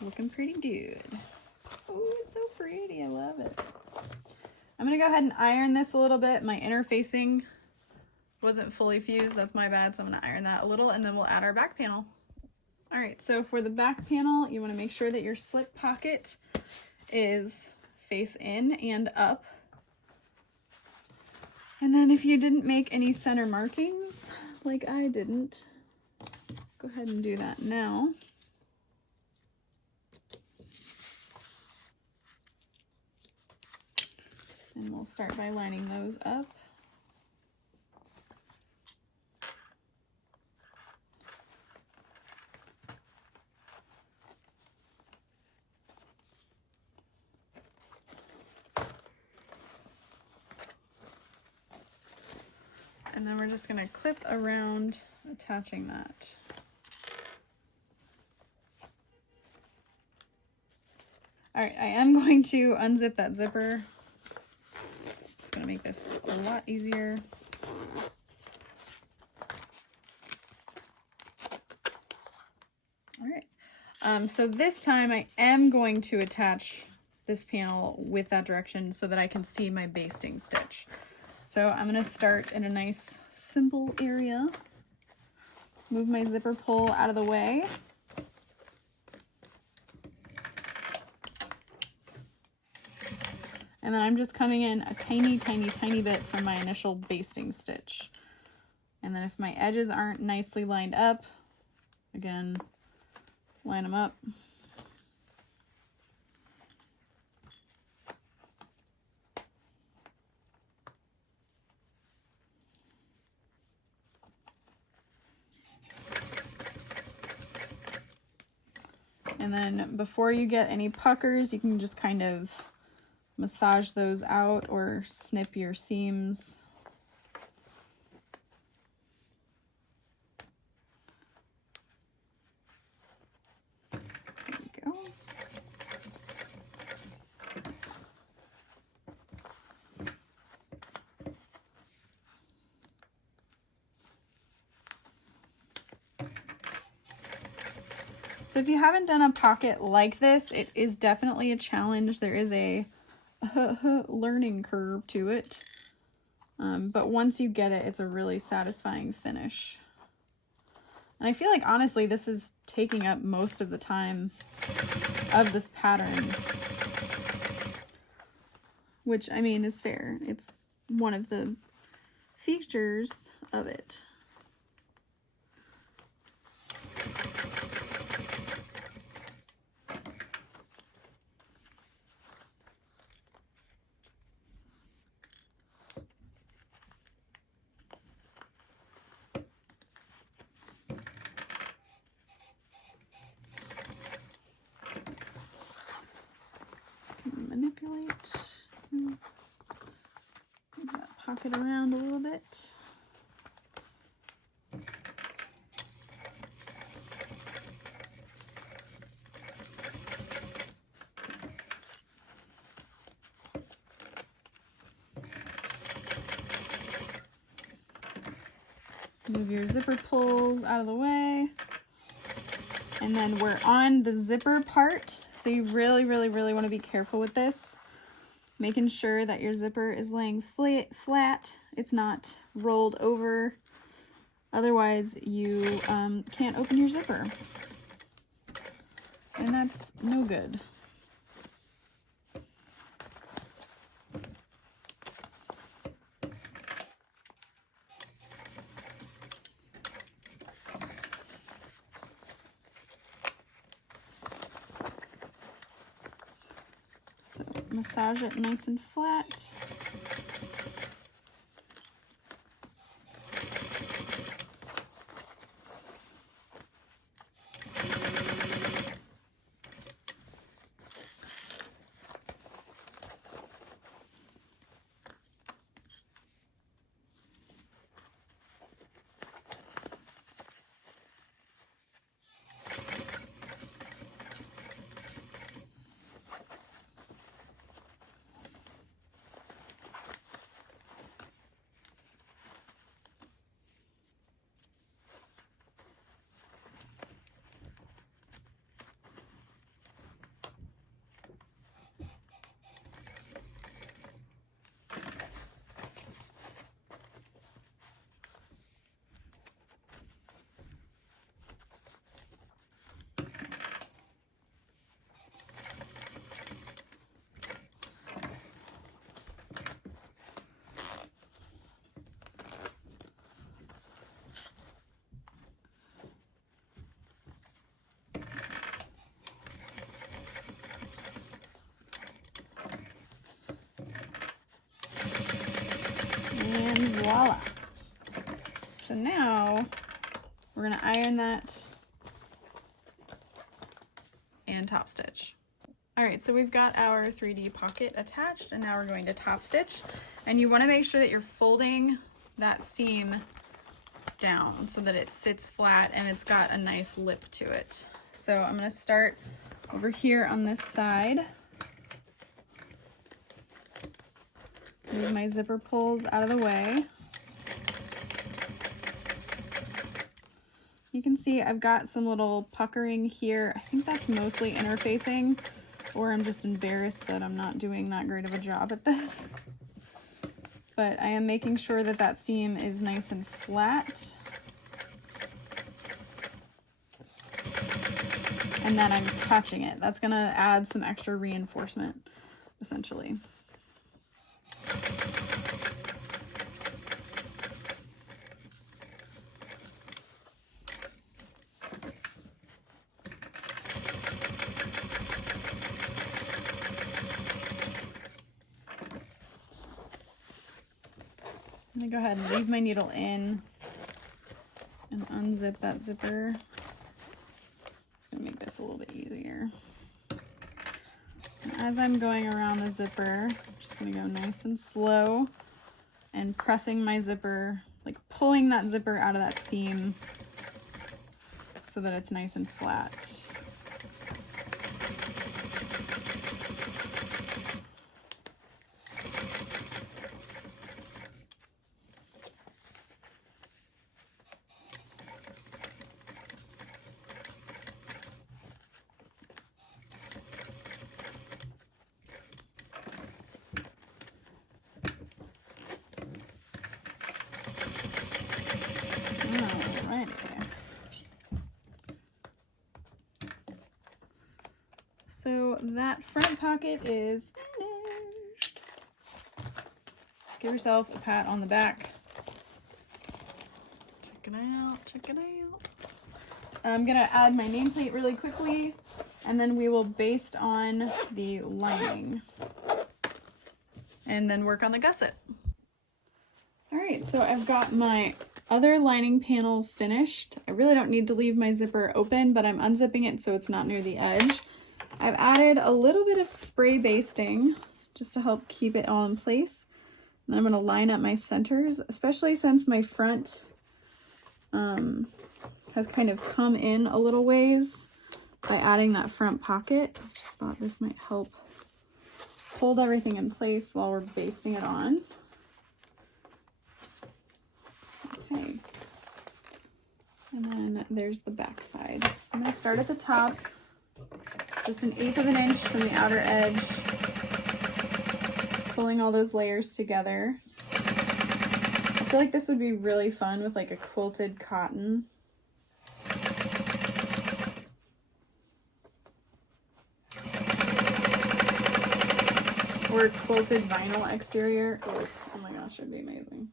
Looking pretty good. Oh, it's so pretty. I love it. I'm going to go ahead and iron this a little bit. My interfacing wasn't fully fused. That's my bad. So I'm going to iron that a little and then we'll add our back panel. All right, so for the back panel, you want to make sure that your slip pocket is face in and up. And then if you didn't make any center markings, like I didn't, go ahead and do that now. And we'll start by lining those up. And then we're just going to clip around, attaching that. All right, I am going to unzip that zipper. It's going to make this a lot easier. All right, so this time I am going to attach this panel with that direction so that I can see my basting stitch. So I'm going to start in a nice simple area, move my zipper pull out of the way. And then I'm just coming in a tiny, tiny, tiny bit from my initial basting stitch. And then if my edges aren't nicely lined up, again, line them up. And then before you get any puckers, you can just kind of massage those out or snip your seams. There we go. So if you haven't done a pocket like this, it is definitely a challenge. There is a learning curve to it. But once you get it, it's a really satisfying finish. And I feel like, honestly, this is taking up most of the time of this pattern. Which, I mean, is fair. It's one of the features of it. Manipulate, move that pocket around a little bit. Move your zipper pulls out of the way. And then we're on the zipper part, so you really, really, really want to be careful with this. Making sure that your zipper is laying flat, it's not rolled over. Otherwise, you can't open your zipper. And that's no good. massage it nice and flat. And voila. So now we're going to iron that and top stitch. All right, so we've got our 3D pocket attached, and now we're going to top stitch. And you want to make sure that you're folding that seam down so that it sits flat and it's got a nice lip to it. So I'm going to start over here on this side. Move my zipper pulls out of the way. You can see I've got some little puckering here. I think that's mostly interfacing, or I'm just embarrassed that I'm not doing that great of a job at this. But I am making sure that that seam is nice and flat. And then I'm catching it. That's gonna add some extra reinforcement, essentially. I'm gonna go ahead and leave my needle in and unzip that zipper. It's gonna make this a little bit easier. And as I'm going around the zipper, I'm just gonna go nice and slow and pressing my zipper, like pulling that zipper out of that seam so that it's nice and flat. Alrighty. So that front pocket is finished. Give yourself a pat on the back. Check it out, check it out. I'm gonna add my nameplate really quickly, and then we will baste on the lining and then work on the gusset. All right, so I've got my other lining panel finished. I really don't need to leave my zipper open, but I'm unzipping it so it's not near the edge. I've added a little bit of spray basting just to help keep it all in place. And then I'm gonna line up my centers, especially since my front has kind of come in a little ways by adding that front pocket. I just thought this might help hold everything in place while we're basting it on. Okay, and then there's the back side. So I'm going to start at the top, just 1/8 of an inch from the outer edge, pulling all those layers together. I feel like this would be really fun with like a quilted cotton. Or a quilted vinyl exterior. Oh my gosh, it'd be amazing.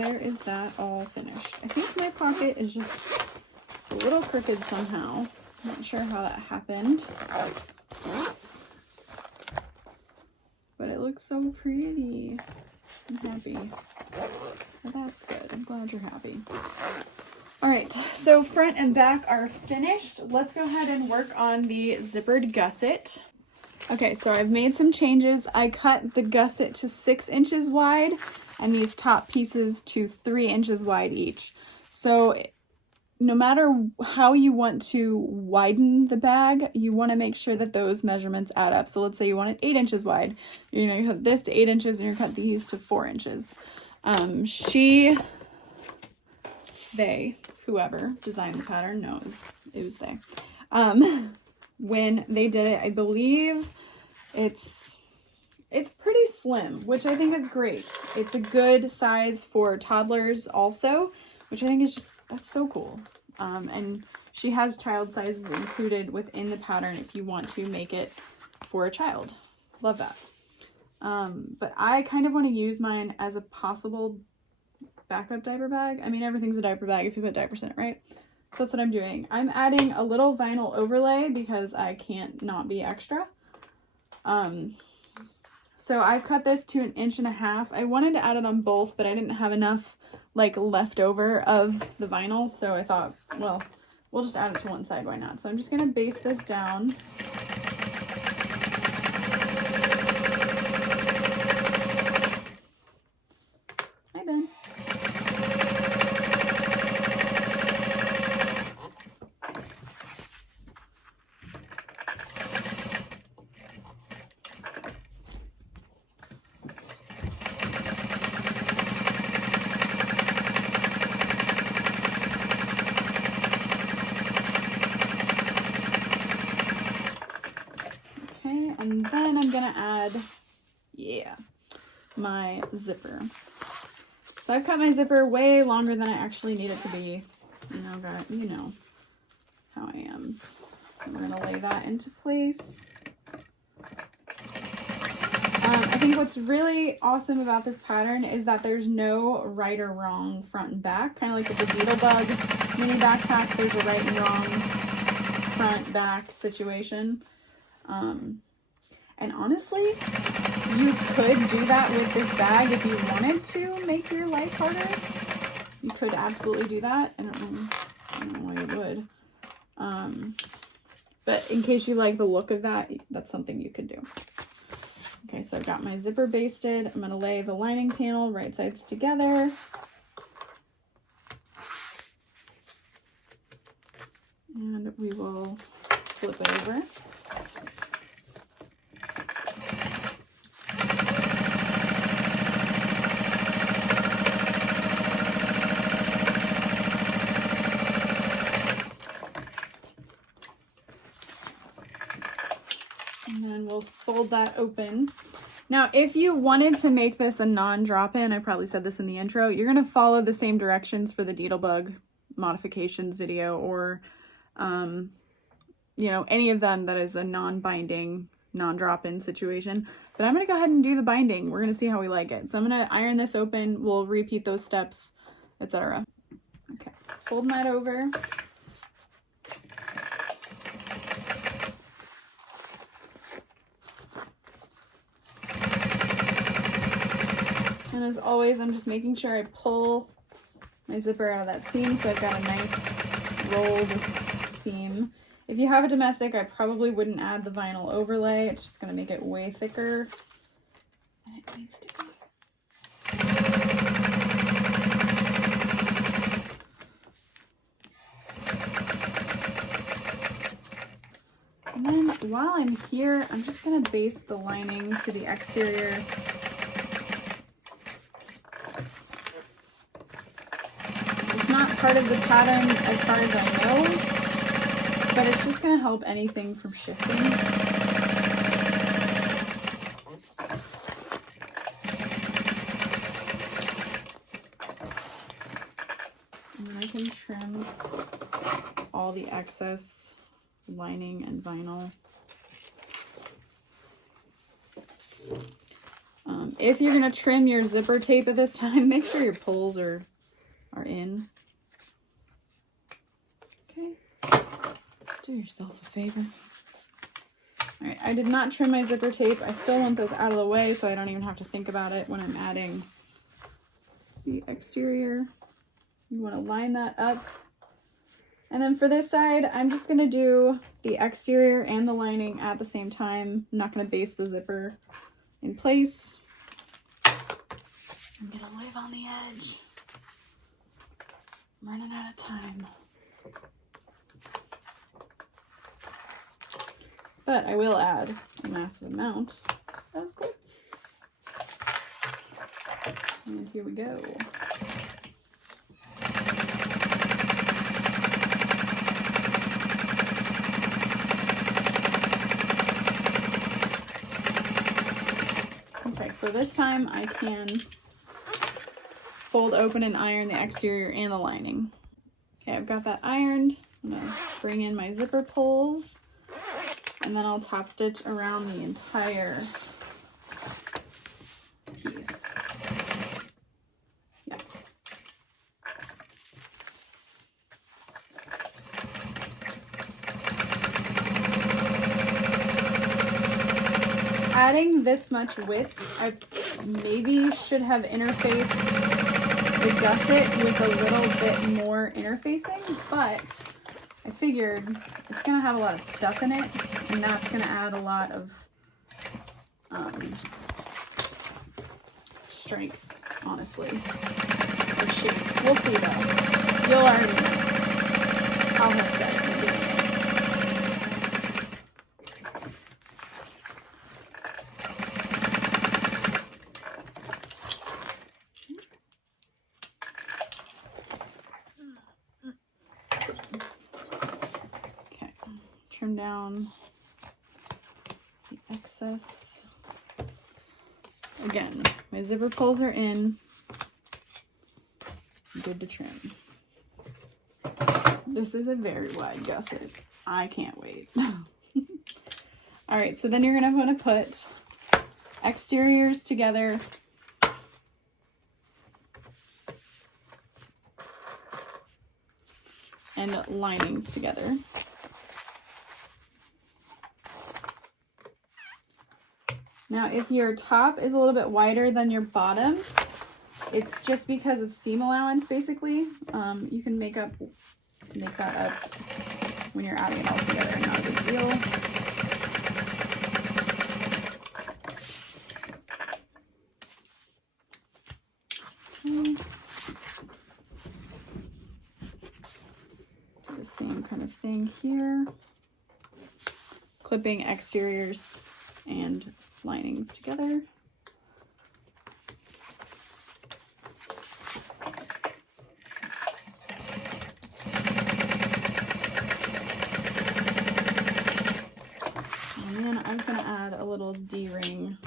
there is that all finished. I think my pocket is just a little crooked somehow. I'm not sure how that happened. But it looks so pretty. I'm happy. Well, that's good. I'm glad you're happy. All right, so front and back are finished. Let's go ahead and work on the zippered gusset. Okay, so I've made some changes. I cut the gusset to 6 inches wide and these top pieces to 3 inches wide each. So no matter how you want to widen the bag, you want to make sure that those measurements add up. So let's say you want it 8 inches wide. You're going to cut this to 8 inches and you're going to cut these to 4 inches. Whoever designed the pattern knows it was they. When they did it, I believe it's pretty slim, which I think is great. It's a good size for toddlers also, which I think is just, that's so cool. And she has child sizes included within the pattern if you want to make it for a child. Love that. But I kind of want to use mine as a possible backup diaper bag. I mean, everything's a diaper bag if you put diapers in it, right? So that's what I'm doing. I'm adding a little vinyl overlay because I can't not be extra. So I've cut this to 1.5 inches. I wanted to add it on both, but I didn't have enough like left over of the vinyl. So I thought, well, we'll just add it to one side. Why not? So I'm just going to base this down. Hi, Ben. And then I'm gonna add, my zipper. So I've cut my zipper way longer than I actually need it to be. You know how I am. I'm gonna lay that into place. I think what's really awesome about this pattern is that there's no right or wrong front and back. Kind of like with the Beetlebug mini backpack, there's a right and wrong front back situation. And honestly, you could do that with this bag if you wanted to make your life harder. You could absolutely do that. I don't know why you would. But in case you like the look of that, that's something you could do. Okay, so I've got my zipper basted. I'm gonna lay the lining panel right sides together. And we will flip it over. And then we'll fold that open. Now, if you wanted to make this a non-drop-in, I probably said this in the intro, you're going to follow the same directions for the Beetlebug modifications video or, any of them that is a non-binding, non-drop-in situation. But I'm going to go ahead and do the binding. We're going to see how we like it. So I'm going to iron this open. We'll repeat those steps, etc. Okay, fold that over. And as always, I'm just making sure I pull my zipper out of that seam so I've got a nice rolled seam. If you have a domestic, I probably wouldn't add the vinyl overlay. It's just going to make it way thicker than it needs to be. And then while I'm here, I'm just going to base the lining to the exterior. Part of the pattern as far as I know, but it's just going to help anything from shifting. And then I can trim all the excess lining and vinyl. If you're gonna trim your zipper tape at this time, make sure your pulls are in. Okay, do yourself a favor. All right, I did not trim my zipper tape. I still want this out of the way so I don't even have to think about it when I'm adding the exterior. You want to line that up. And then for this side, I'm just going to do the exterior and the lining at the same time. I'm not going to base the zipper in place. I'm going to live on the edge. I'm running out of time. But I will add a massive amount of clips. And here we go. Okay, so this time I can fold open and iron the exterior and the lining. Okay, I've got that ironed. I'm gonna bring in my zipper pulls, and then I'll top stitch around the entire piece. Yeah. Adding this much width, I maybe should have interfaced the gusset with a little bit more interfacing, but I figured it's gonna have a lot of stuff in it, and that's gonna add a lot of strength, honestly. Or shape. We'll see though. You'll already know. I'll have said it. Okay, trim down the excess. Again, my zipper pulls are in. Good to trim. This is a very wide gusset. I can't wait. All right, so then you're gonna want to put exteriors together. And linings together. Now, if your top is a little bit wider than your bottom, it's just because of seam allowance, basically. You can make that up when you're adding it all together. Not a big deal. Do the same kind of thing here. Clipping exteriors and linings together. And then I'm going to add a little D-ring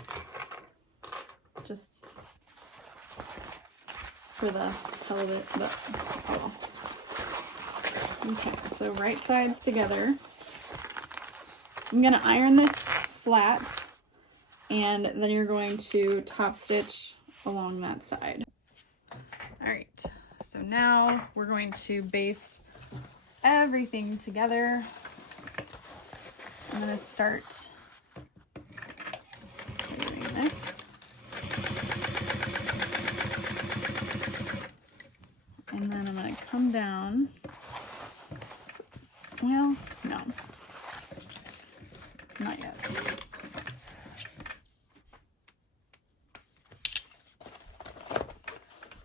just for the hell of it, but oh well. Okay, so right sides together. I'm going to iron this flat, and then you're going to top stitch along that side. All right, so now we're going to baste everything together. I'm going to start doing this. And then I'm going to come down. Well, no. Not yet.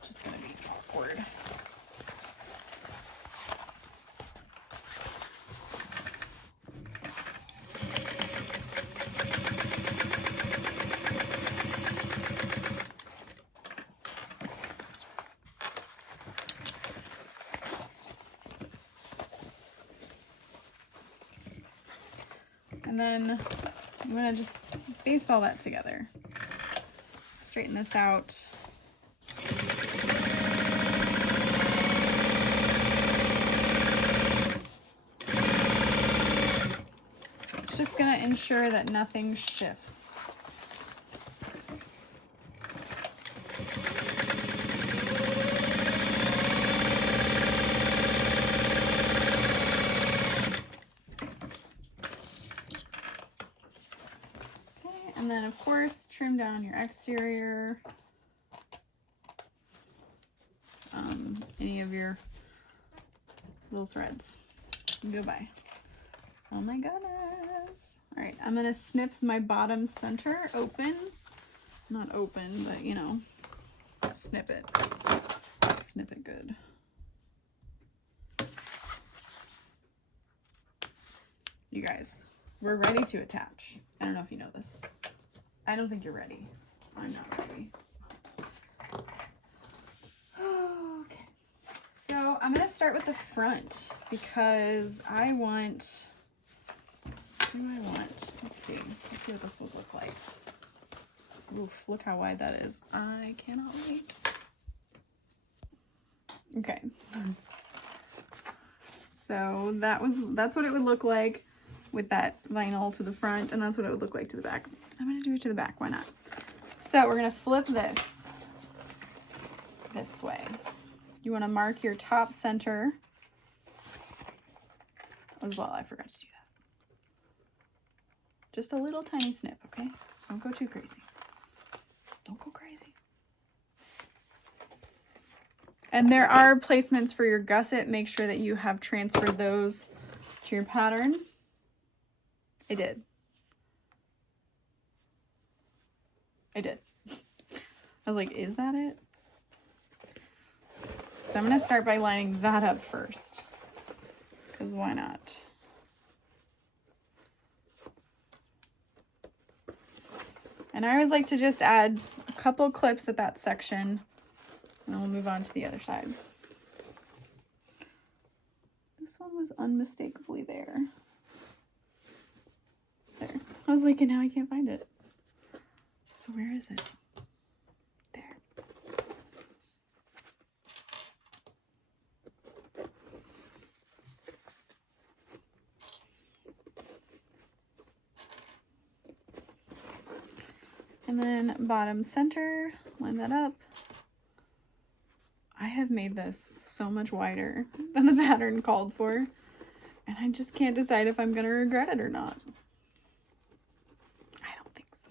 Just gonna be awkward. And then I'm going to just baste all that together. Straighten this out. It's just going to ensure that nothing shifts. And then of course, trim down your exterior. Any of your little threads. Goodbye. Oh my goodness. All right, I'm gonna snip my bottom center open. Not open, but you know, snip it. Snip it good. You guys, we're ready to attach. I don't know if you know this. I don't think you're ready. I'm not ready. Okay. So I'm gonna start with the front because I want, what do I want? Let's see. Let's see what this will look like. Oof, look how wide that is. I cannot wait. Okay. So that's what it would look like with that vinyl to the front, and that's what it would look like to the back. I'm gonna do it to the back, why not? So we're gonna flip this way. You wanna mark your top center as well. I forgot to do that. Just a little tiny snip, okay? Don't go too crazy. Don't go crazy. And there are placements for your gusset. Make sure that you have transferred those to your pattern. I did. I did. I was like, is that it? So I'm going to start by lining that up first. Because why not? And I always like to just add a couple clips at that section. And then we'll move on to the other side. This one was unmistakably there. There. I was like, and now I can't find it. So where is it? There. And then bottom center, line that up. I have made this so much wider than the pattern called for, and I just can't decide if I'm going to regret it or not. I don't think so.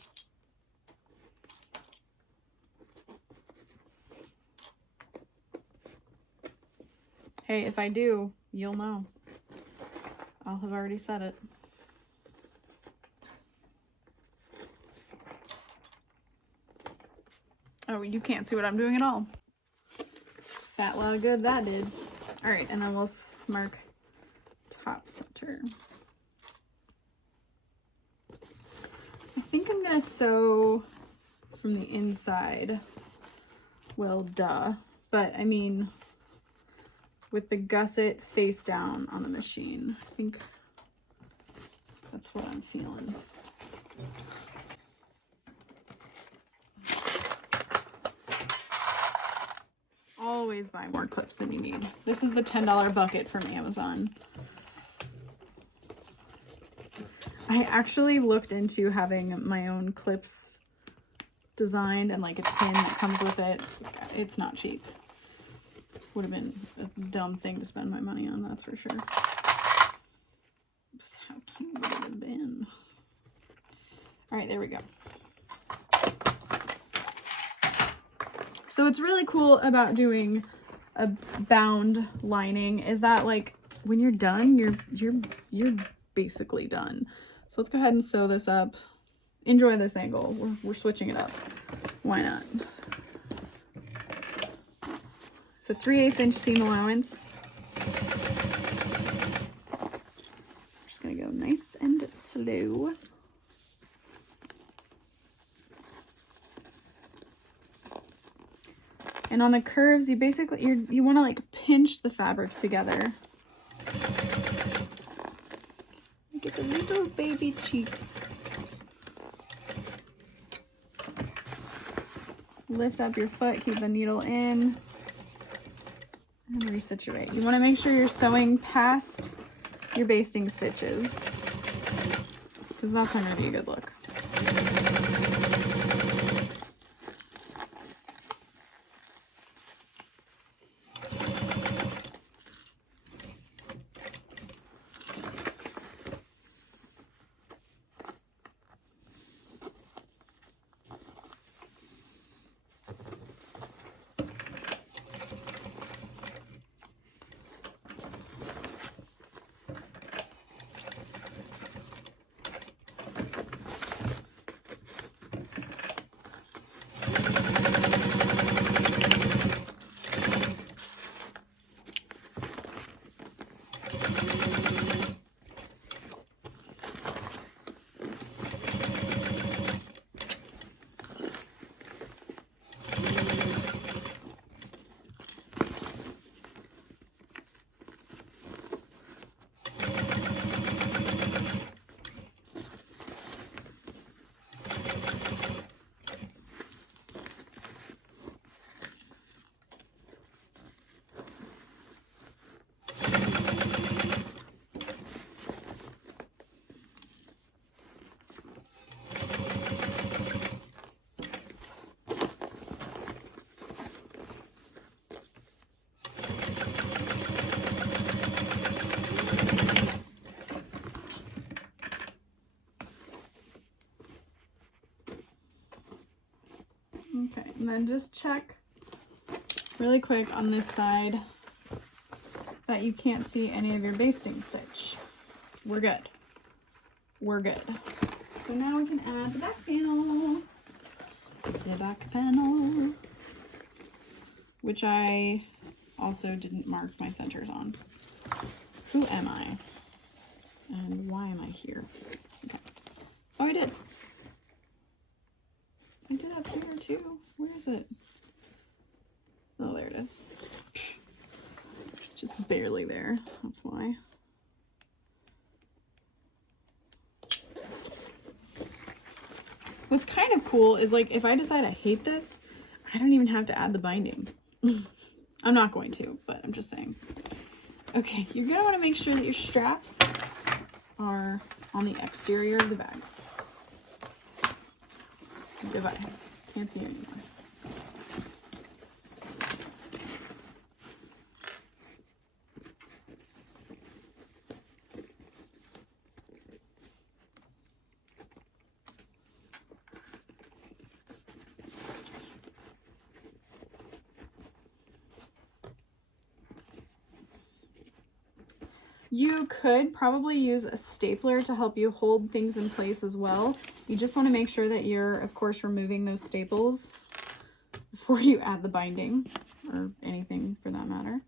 Hey, if I do, you'll know. I'll have already said it. Oh, you can't see what I'm doing at all. Fat lot of good that did. All right, and then we'll mark top center. I think I'm gonna sew from the inside. Well, duh. But I mean, with the gusset face down on the machine. I think that's what I'm feeling. Always buy more clips than you need. This is the $10 bucket from Amazon. I actually looked into having my own clips designed and like a tin that comes with it. It's not cheap. Would have been a dumb thing to spend my money on, that's for sure. How cute would it have been? All right, there we go. So what's really cool about doing a bound lining is that like when you're done, you're basically done. So let's go ahead and sew this up. Enjoy this angle. We're switching it up. Why not? It's a 3/8 inch seam allowance. Just gonna go nice and slow. And on the curves, you basically, you want to like pinch the fabric together. Get the little baby cheek. Lift up your foot, keep the needle in, and resituate. You want to make sure you're sewing past your basting stitches, because that's not going to be a good look. Okay, and then just check really quick on this side that you can't see any of your basting stitch. We're good. We're good. So now we can add the back panel. The back panel, which I also didn't mark my centers on. Who am I? And why am I here? Okay. Oh, I did. I did up here too. Where is it? Oh, there it is. Just barely there. That's why. What's kind of cool is, like, if I decide I hate this, I don't even have to add the binding. I'm not going to, but I'm just saying. Okay, you're gonna want to make sure that your straps are on the exterior of the bag. Goodbye. Can't see anymore. You could probably use a stapler to help you hold things in place as well. You just want to make sure that you're, of course, removing those staples before you add the binding, or anything for that matter.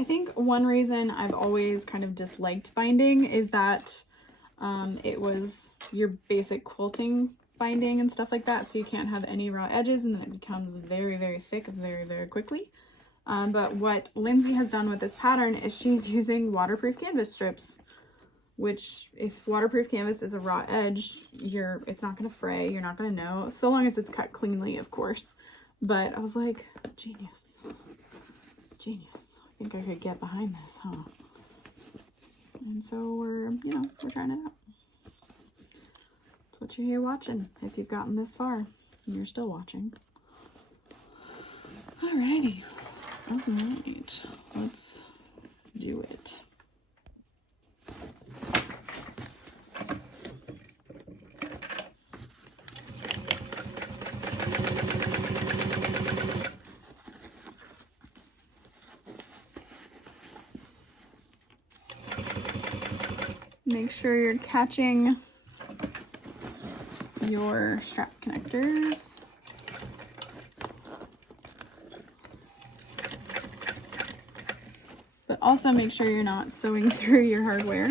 I think one reason I've always kind of disliked binding is that it was your basic quilting binding and stuff like that, so you can't have any raw edges, and then it becomes very, very thick very, very quickly. But what Lindsay has done with this pattern is she's using waterproof canvas strips, which, if waterproof canvas is a raw edge, it's not going to fray, you're not going to know, so long as it's cut cleanly, of course. But I was like, genius. Genius. I think I could get behind this, huh? And so we're trying it out. That's what you're here watching, if you've gotten this far and you're still watching. Alrighty. Alright. Let's do it. Make sure you're catching your strap connectors. But also make sure you're not sewing through your hardware.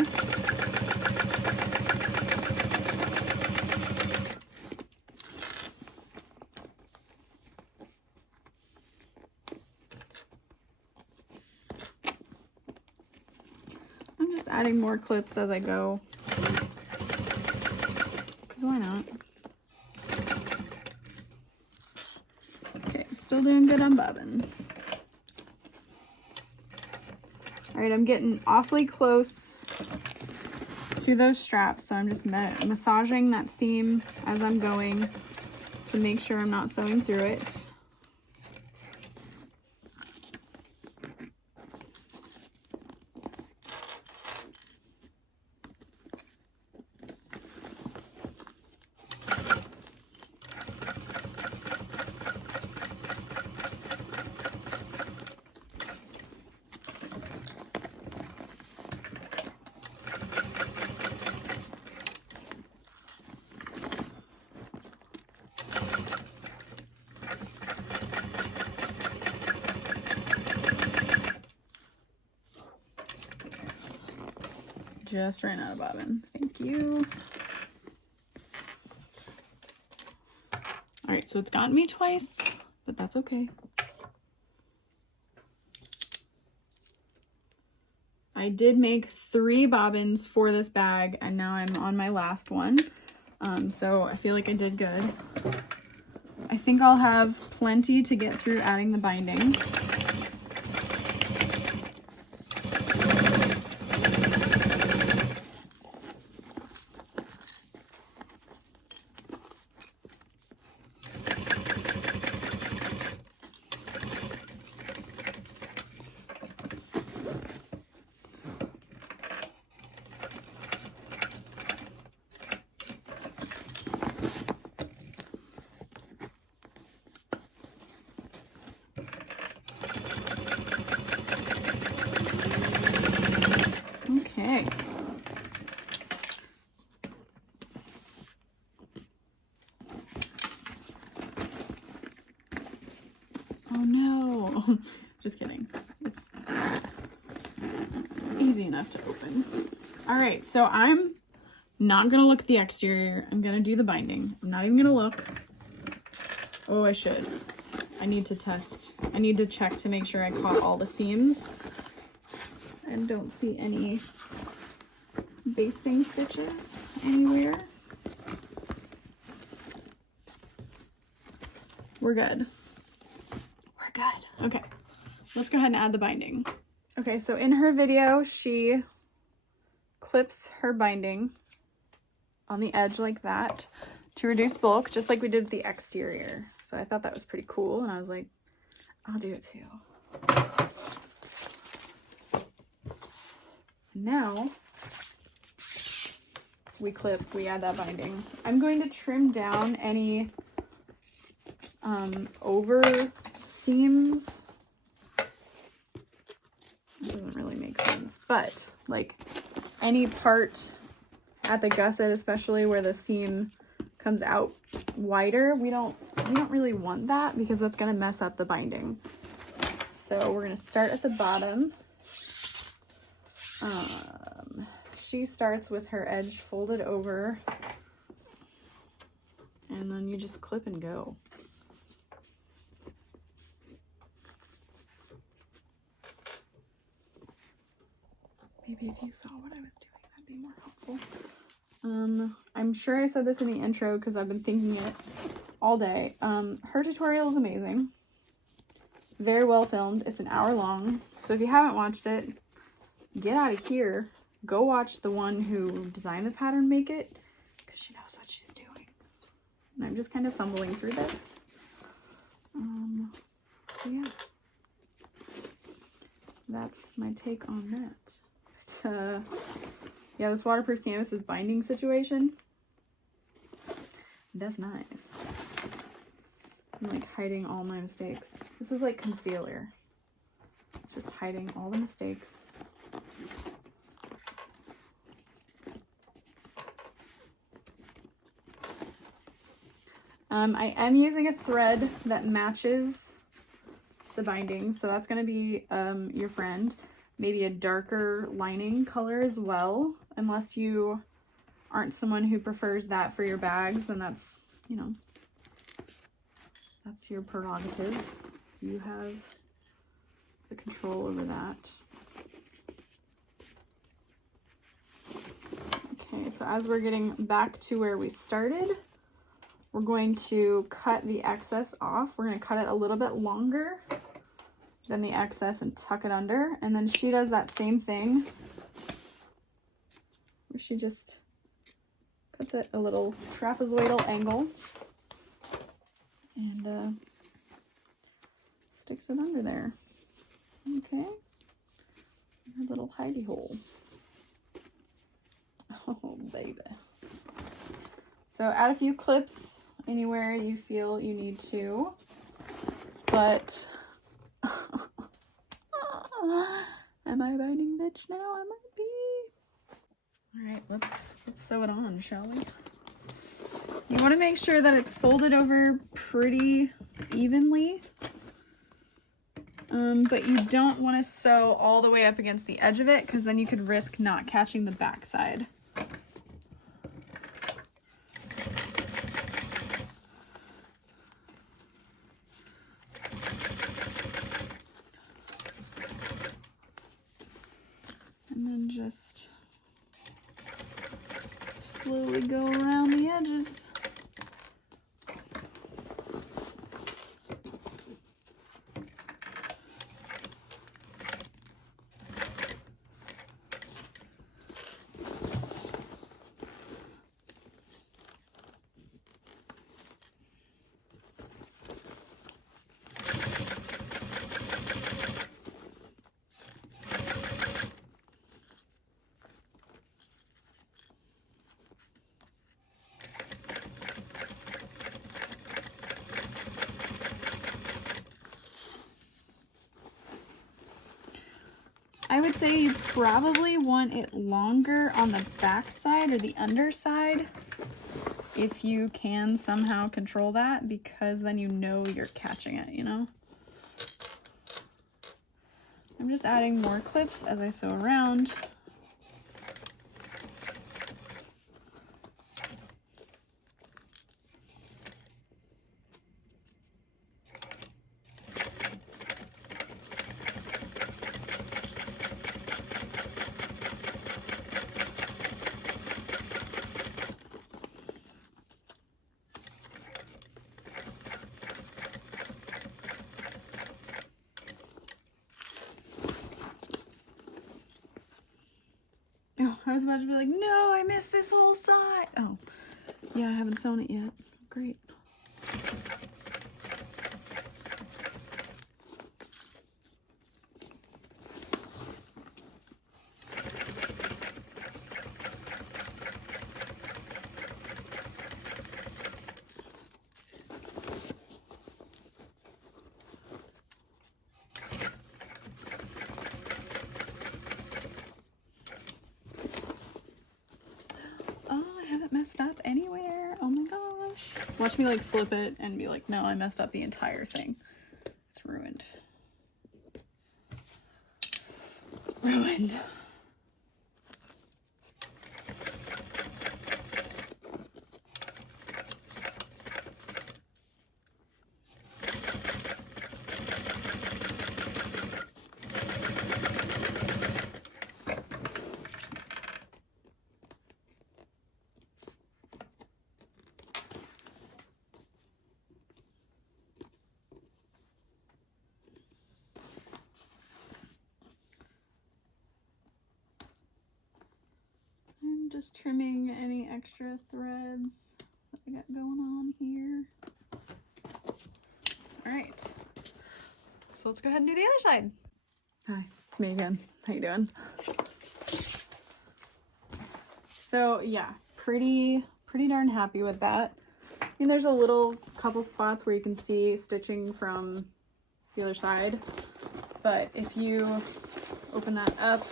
Adding more clips as I go, because why not? Okay, still doing good on bobbin. All right, I'm getting awfully close to those straps, so I'm just massaging that seam as I'm going to make sure I'm not sewing through it. Just ran out of bobbin. Thank you. All right, so it's gotten me twice, but that's okay. I did make 3 bobbins for this bag, and now I'm on my last one. So I feel like I did good. I think I'll have plenty to get through adding the binding. Just kidding. It's easy enough to open. All right, so I'm not gonna look at the exterior. I'm gonna do the binding. I'm not even gonna look. Oh, I should. I need to test. I need to check to make sure I caught all the seams and don't see any basting stitches anywhere. We're good. We're good. Okay, let's go ahead and add the binding. Okay, so in her video, she clips her binding on the edge like that to reduce bulk, just like we did the exterior. So I thought that was pretty cool, and I was like, I'll do it too. Now, we add that binding. I'm going to trim down any over seams. That doesn't really make sense, but like any part at the gusset, especially where the seam comes out wider, we don't really want that because that's going to mess up the binding. So we're going to start at the bottom. She starts with her edge folded over, and then you just clip and go. Maybe if you saw what I was doing, that'd be more helpful. I'm sure I said this in the intro because I've been thinking it all day. Her tutorial is amazing. Very well filmed. It's an hour long. So if you haven't watched it, get out of here. Go watch the one who designed the pattern make it, because she knows what she's doing. And I'm just kind of fumbling through this. So yeah. That's my take on that. Yeah, this waterproof canvas's binding situation, that's nice. I'm like hiding all my mistakes. This is like concealer. Just hiding all the mistakes. I am using a thread that matches the binding, so that's going to be your friend. Maybe a darker lining color as well, unless you aren't someone who prefers that for your bags, then that's, you know, that's your prerogative. You have the control over that. Okay, so as we're getting back to where we started, we're going to cut the excess off. We're going to cut it a little bit longer than the excess and tuck it under. And then she does that same thing where she just cuts it a little trapezoidal angle and sticks it under there. Okay, a little hidey hole. Oh baby. So add a few clips anywhere you feel you need to, but am I a binding bitch now? I might be. All right, let's sew it on, shall we? You want to make sure that it's folded over pretty evenly, but you don't want to sew all the way up against the edge of it, because then you could risk not catching the back side. And then just slowly go around the edges. I would say you probably want it longer on the back side or the underside if you can somehow control that, because then you know you're catching it, you know? I'm just adding more clips as I sew around. Oh, I was about to be like, no, I missed this whole side. Oh, yeah, I haven't sewn it yet. Great. Messed up anywhere. Oh my gosh. Watch me like flip it and be like, no, I messed up the entire thing. It's ruined. It's ruined. Just trimming any extra threads that I got going on here. All right, so let's go ahead and do the other side. Hi, it's me again. How you doing? So yeah, pretty darn happy with that. I mean, there's a little couple spots where you can see stitching from the other side, but if you open that up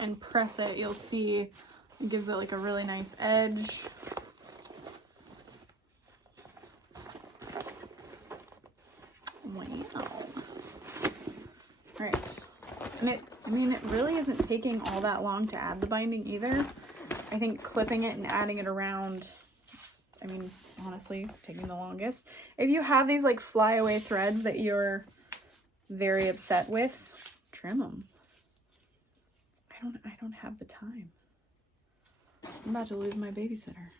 and press it, you'll see it gives it like a really nice edge. Wow. All right. And it really isn't taking all that long to add the binding either. I think clipping it and adding it around, honestly, taking the longest. If you have these like flyaway threads that you're very upset with, trim them. I don't have the time. I'm about to lose my babysitter.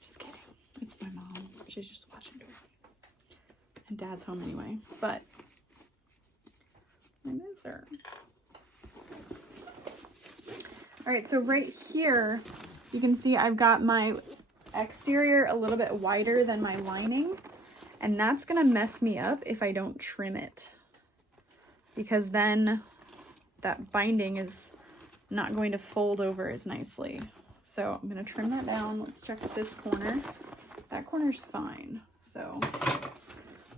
Just kidding. It's my mom. She's just watching me. And Dad's home anyway. But I miss her. All right, so right here, you can see I've got my exterior a little bit wider than my lining. And that's gonna mess me up if I don't trim it. Because then that binding is not going to fold over as nicely. So I'm gonna trim that down. Let's check this corner. That corner's fine. So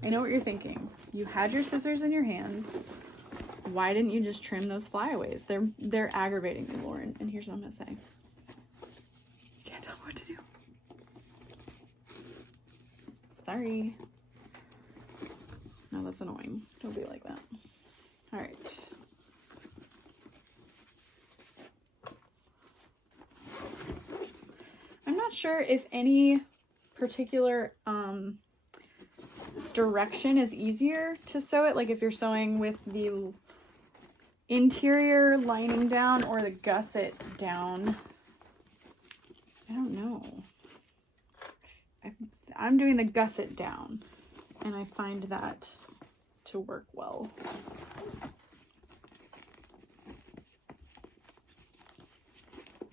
I know what you're thinking. You had your scissors in your hands. Why didn't you just trim those flyaways? They're aggravating me, Lauren. And here's what I'm gonna say. You can't tell me what to do. Sorry. No, that's annoying. Don't be like that. All right. I'm not sure if any particular direction is easier to sew it, like if you're sewing with the interior lining down or the gusset down. I don't know. I'm doing the gusset down, and I find that to work well.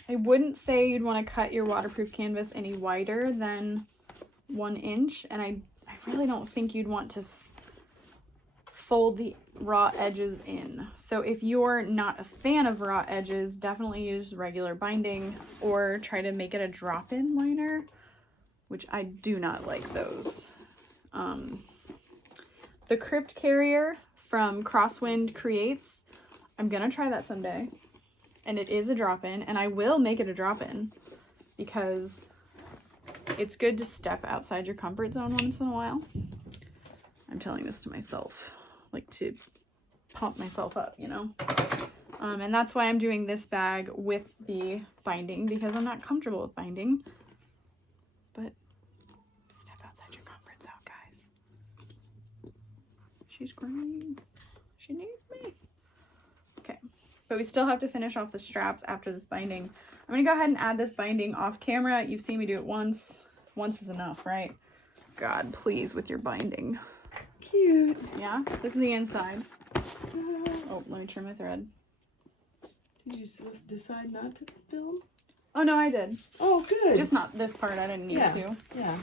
I wouldn't say you'd want to cut your waterproof canvas any wider than 1 inch, and I really don't think you'd want to fold the raw edges in. So if you're not a fan of raw edges, definitely use regular binding or try to make it a drop-in liner, which I do not like those. The Crypt Carrier from Crosswind Creates, I'm gonna try that someday. And it is a drop-in, and I will make it a drop-in because it's good to step outside your comfort zone once in a while. I'm telling this to myself. like to pump myself up, you know. And that's why I'm doing this bag with the binding, because I'm not comfortable with binding. But step outside your comfort zone, guys. She's crying. She needs me. Okay, but we still have to finish off the straps after this binding. I'm gonna go ahead and add this binding off camera. You've seen me do it once. Once is enough, right? God, please, with your binding. Cute. Yeah, this is the inside. Oh, let me trim my thread. Did you decide not to film? Oh, no, I did. Oh, good. Just not this part. I didn't need to. Yeah,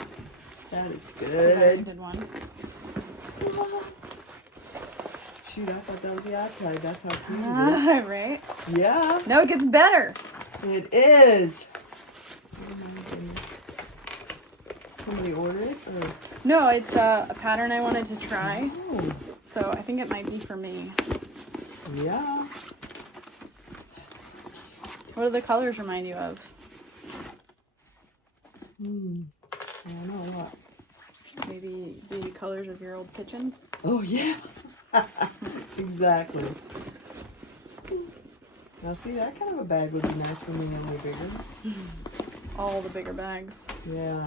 that is Because I already good. did one. Shoot, I thought that was the outside. That's how cute it is. Right? Yeah, No, it gets better. it is. Oh my goodness. Somebody ordered it? Or? No, it's a pattern I wanted to try. Oh, So I think it might be for me. yeah. What do the colors remind you of? I don't know what. Maybe the colors of your old kitchen? Oh, yeah. Exactly. Now, see, that kind of a bag would be nice for me a little bigger. All the bigger bags. Yeah.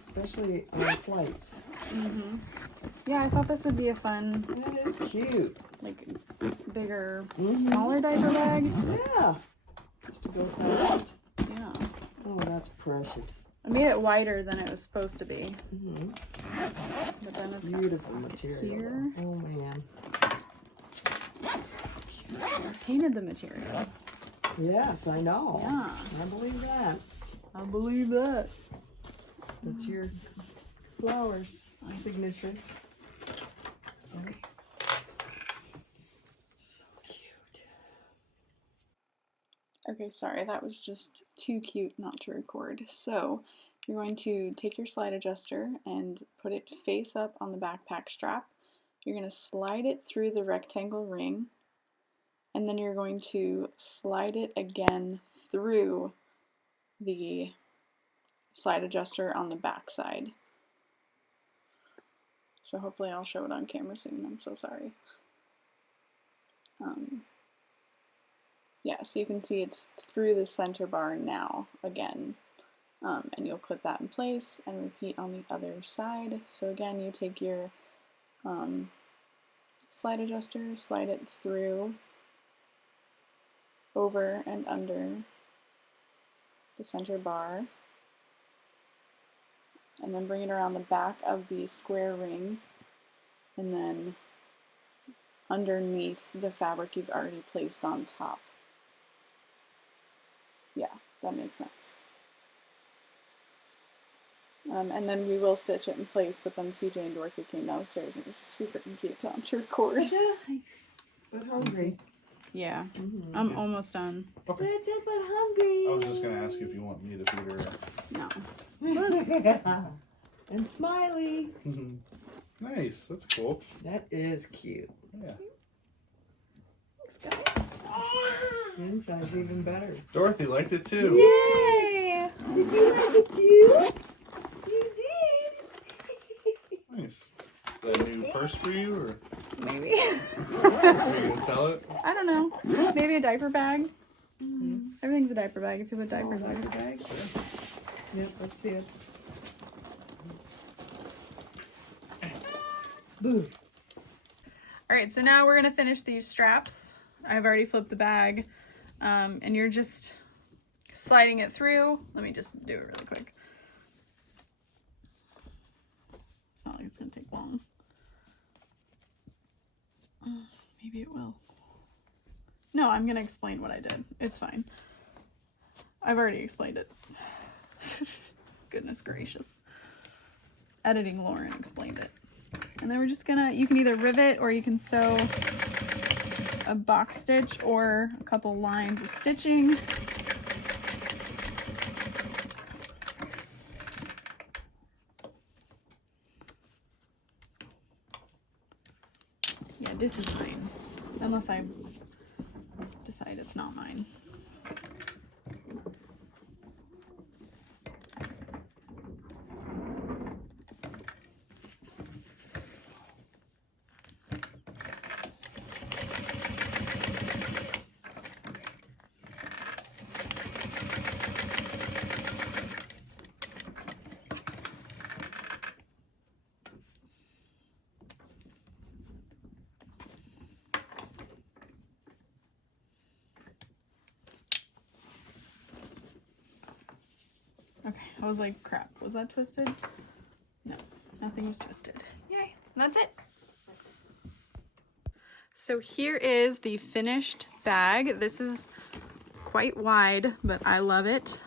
Especially on flights. Mm-hmm. Yeah, I thought this would be a fun, That is cute. like, bigger, Mhm. smaller diaper bag. Yeah. Just to go fast. Yeah. Oh, that's precious. I made it wider than it was supposed to be. Mm-hmm. But then it's got Beautiful this material. here. Though. Oh, man. I painted the material. Yes, I know. Yeah. I believe that. I believe that. That's your flowers signature. Okay. So cute. Okay, sorry, that was just too cute not to record. So you're going to take your slide adjuster and put it face up on the backpack strap. You're going to slide it through the rectangle ring, and then you're going to slide it again through the slide adjuster on the back side. So hopefully I'll show it on camera soon. I'm so sorry. Yeah, so you can see it's through the center bar now again. And you'll clip that in place and repeat on the other side. So again, you take your slide adjuster, slide it through, over and under the center bar, and then bring it around the back of the square ring, and then underneath the fabric you've already placed on top. Yeah, that makes sense. And then we will stitch it in place, but then CJ and Dorothy came downstairs and it was just too freaking cute to record. But hungry. Yeah, Mm-hmm. I'm almost done. Okay. But hungry. I was just gonna ask if you want me to feed her. No. And smiley. Nice, that's cool. That is cute. Yeah. Thanks, guys. The inside's even better. Dorothy liked it too. Yay! Did you like it too? You did. Nice. Is that a new purse for you, or Maybe. are you gonna sell it? I don't know. Maybe a diaper bag. Everything's a diaper bag if you put diapers Oh, on diaper it. bag? Yep, let's see it. Boo. Alright, so now we're going to finish these straps. I've already flipped the bag. And you're just sliding it through. Let me just do it really quick. It's not like it's going to take long. Maybe it will. No, I'm going to explain what I did. It's fine. I've already explained it. Goodness gracious. Editing Lauren explained it. And then we're just gonna, you can either rivet or you can sew a box stitch or a couple lines of stitching. Yeah, this is mine. Unless I decide it's not mine. Okay, I was like, crap, was that twisted? No, nothing was twisted. Yay, that's it. So here is the finished bag. This is quite wide, but I love it.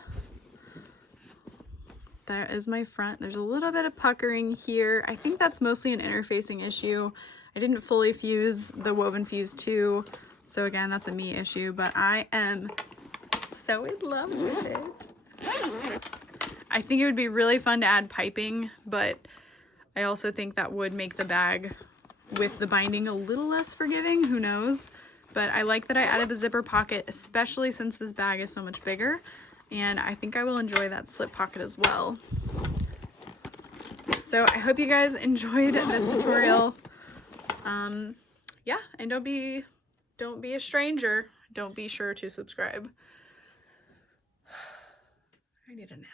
There is my front. There's a little bit of puckering here. I think that's mostly an interfacing issue. I didn't fully fuse the woven fuse too, so again, that's a me issue, but I am so in love with it. I think it would be really fun to add piping, but I also think that would make the bag with the binding a little less forgiving, who knows? But I like that I added the zipper pocket, especially since this bag is so much bigger, and I think I will enjoy that slip pocket as well. So I hope you guys enjoyed this tutorial. Yeah, and don't be a stranger. Don't be sure to subscribe. I need a nap.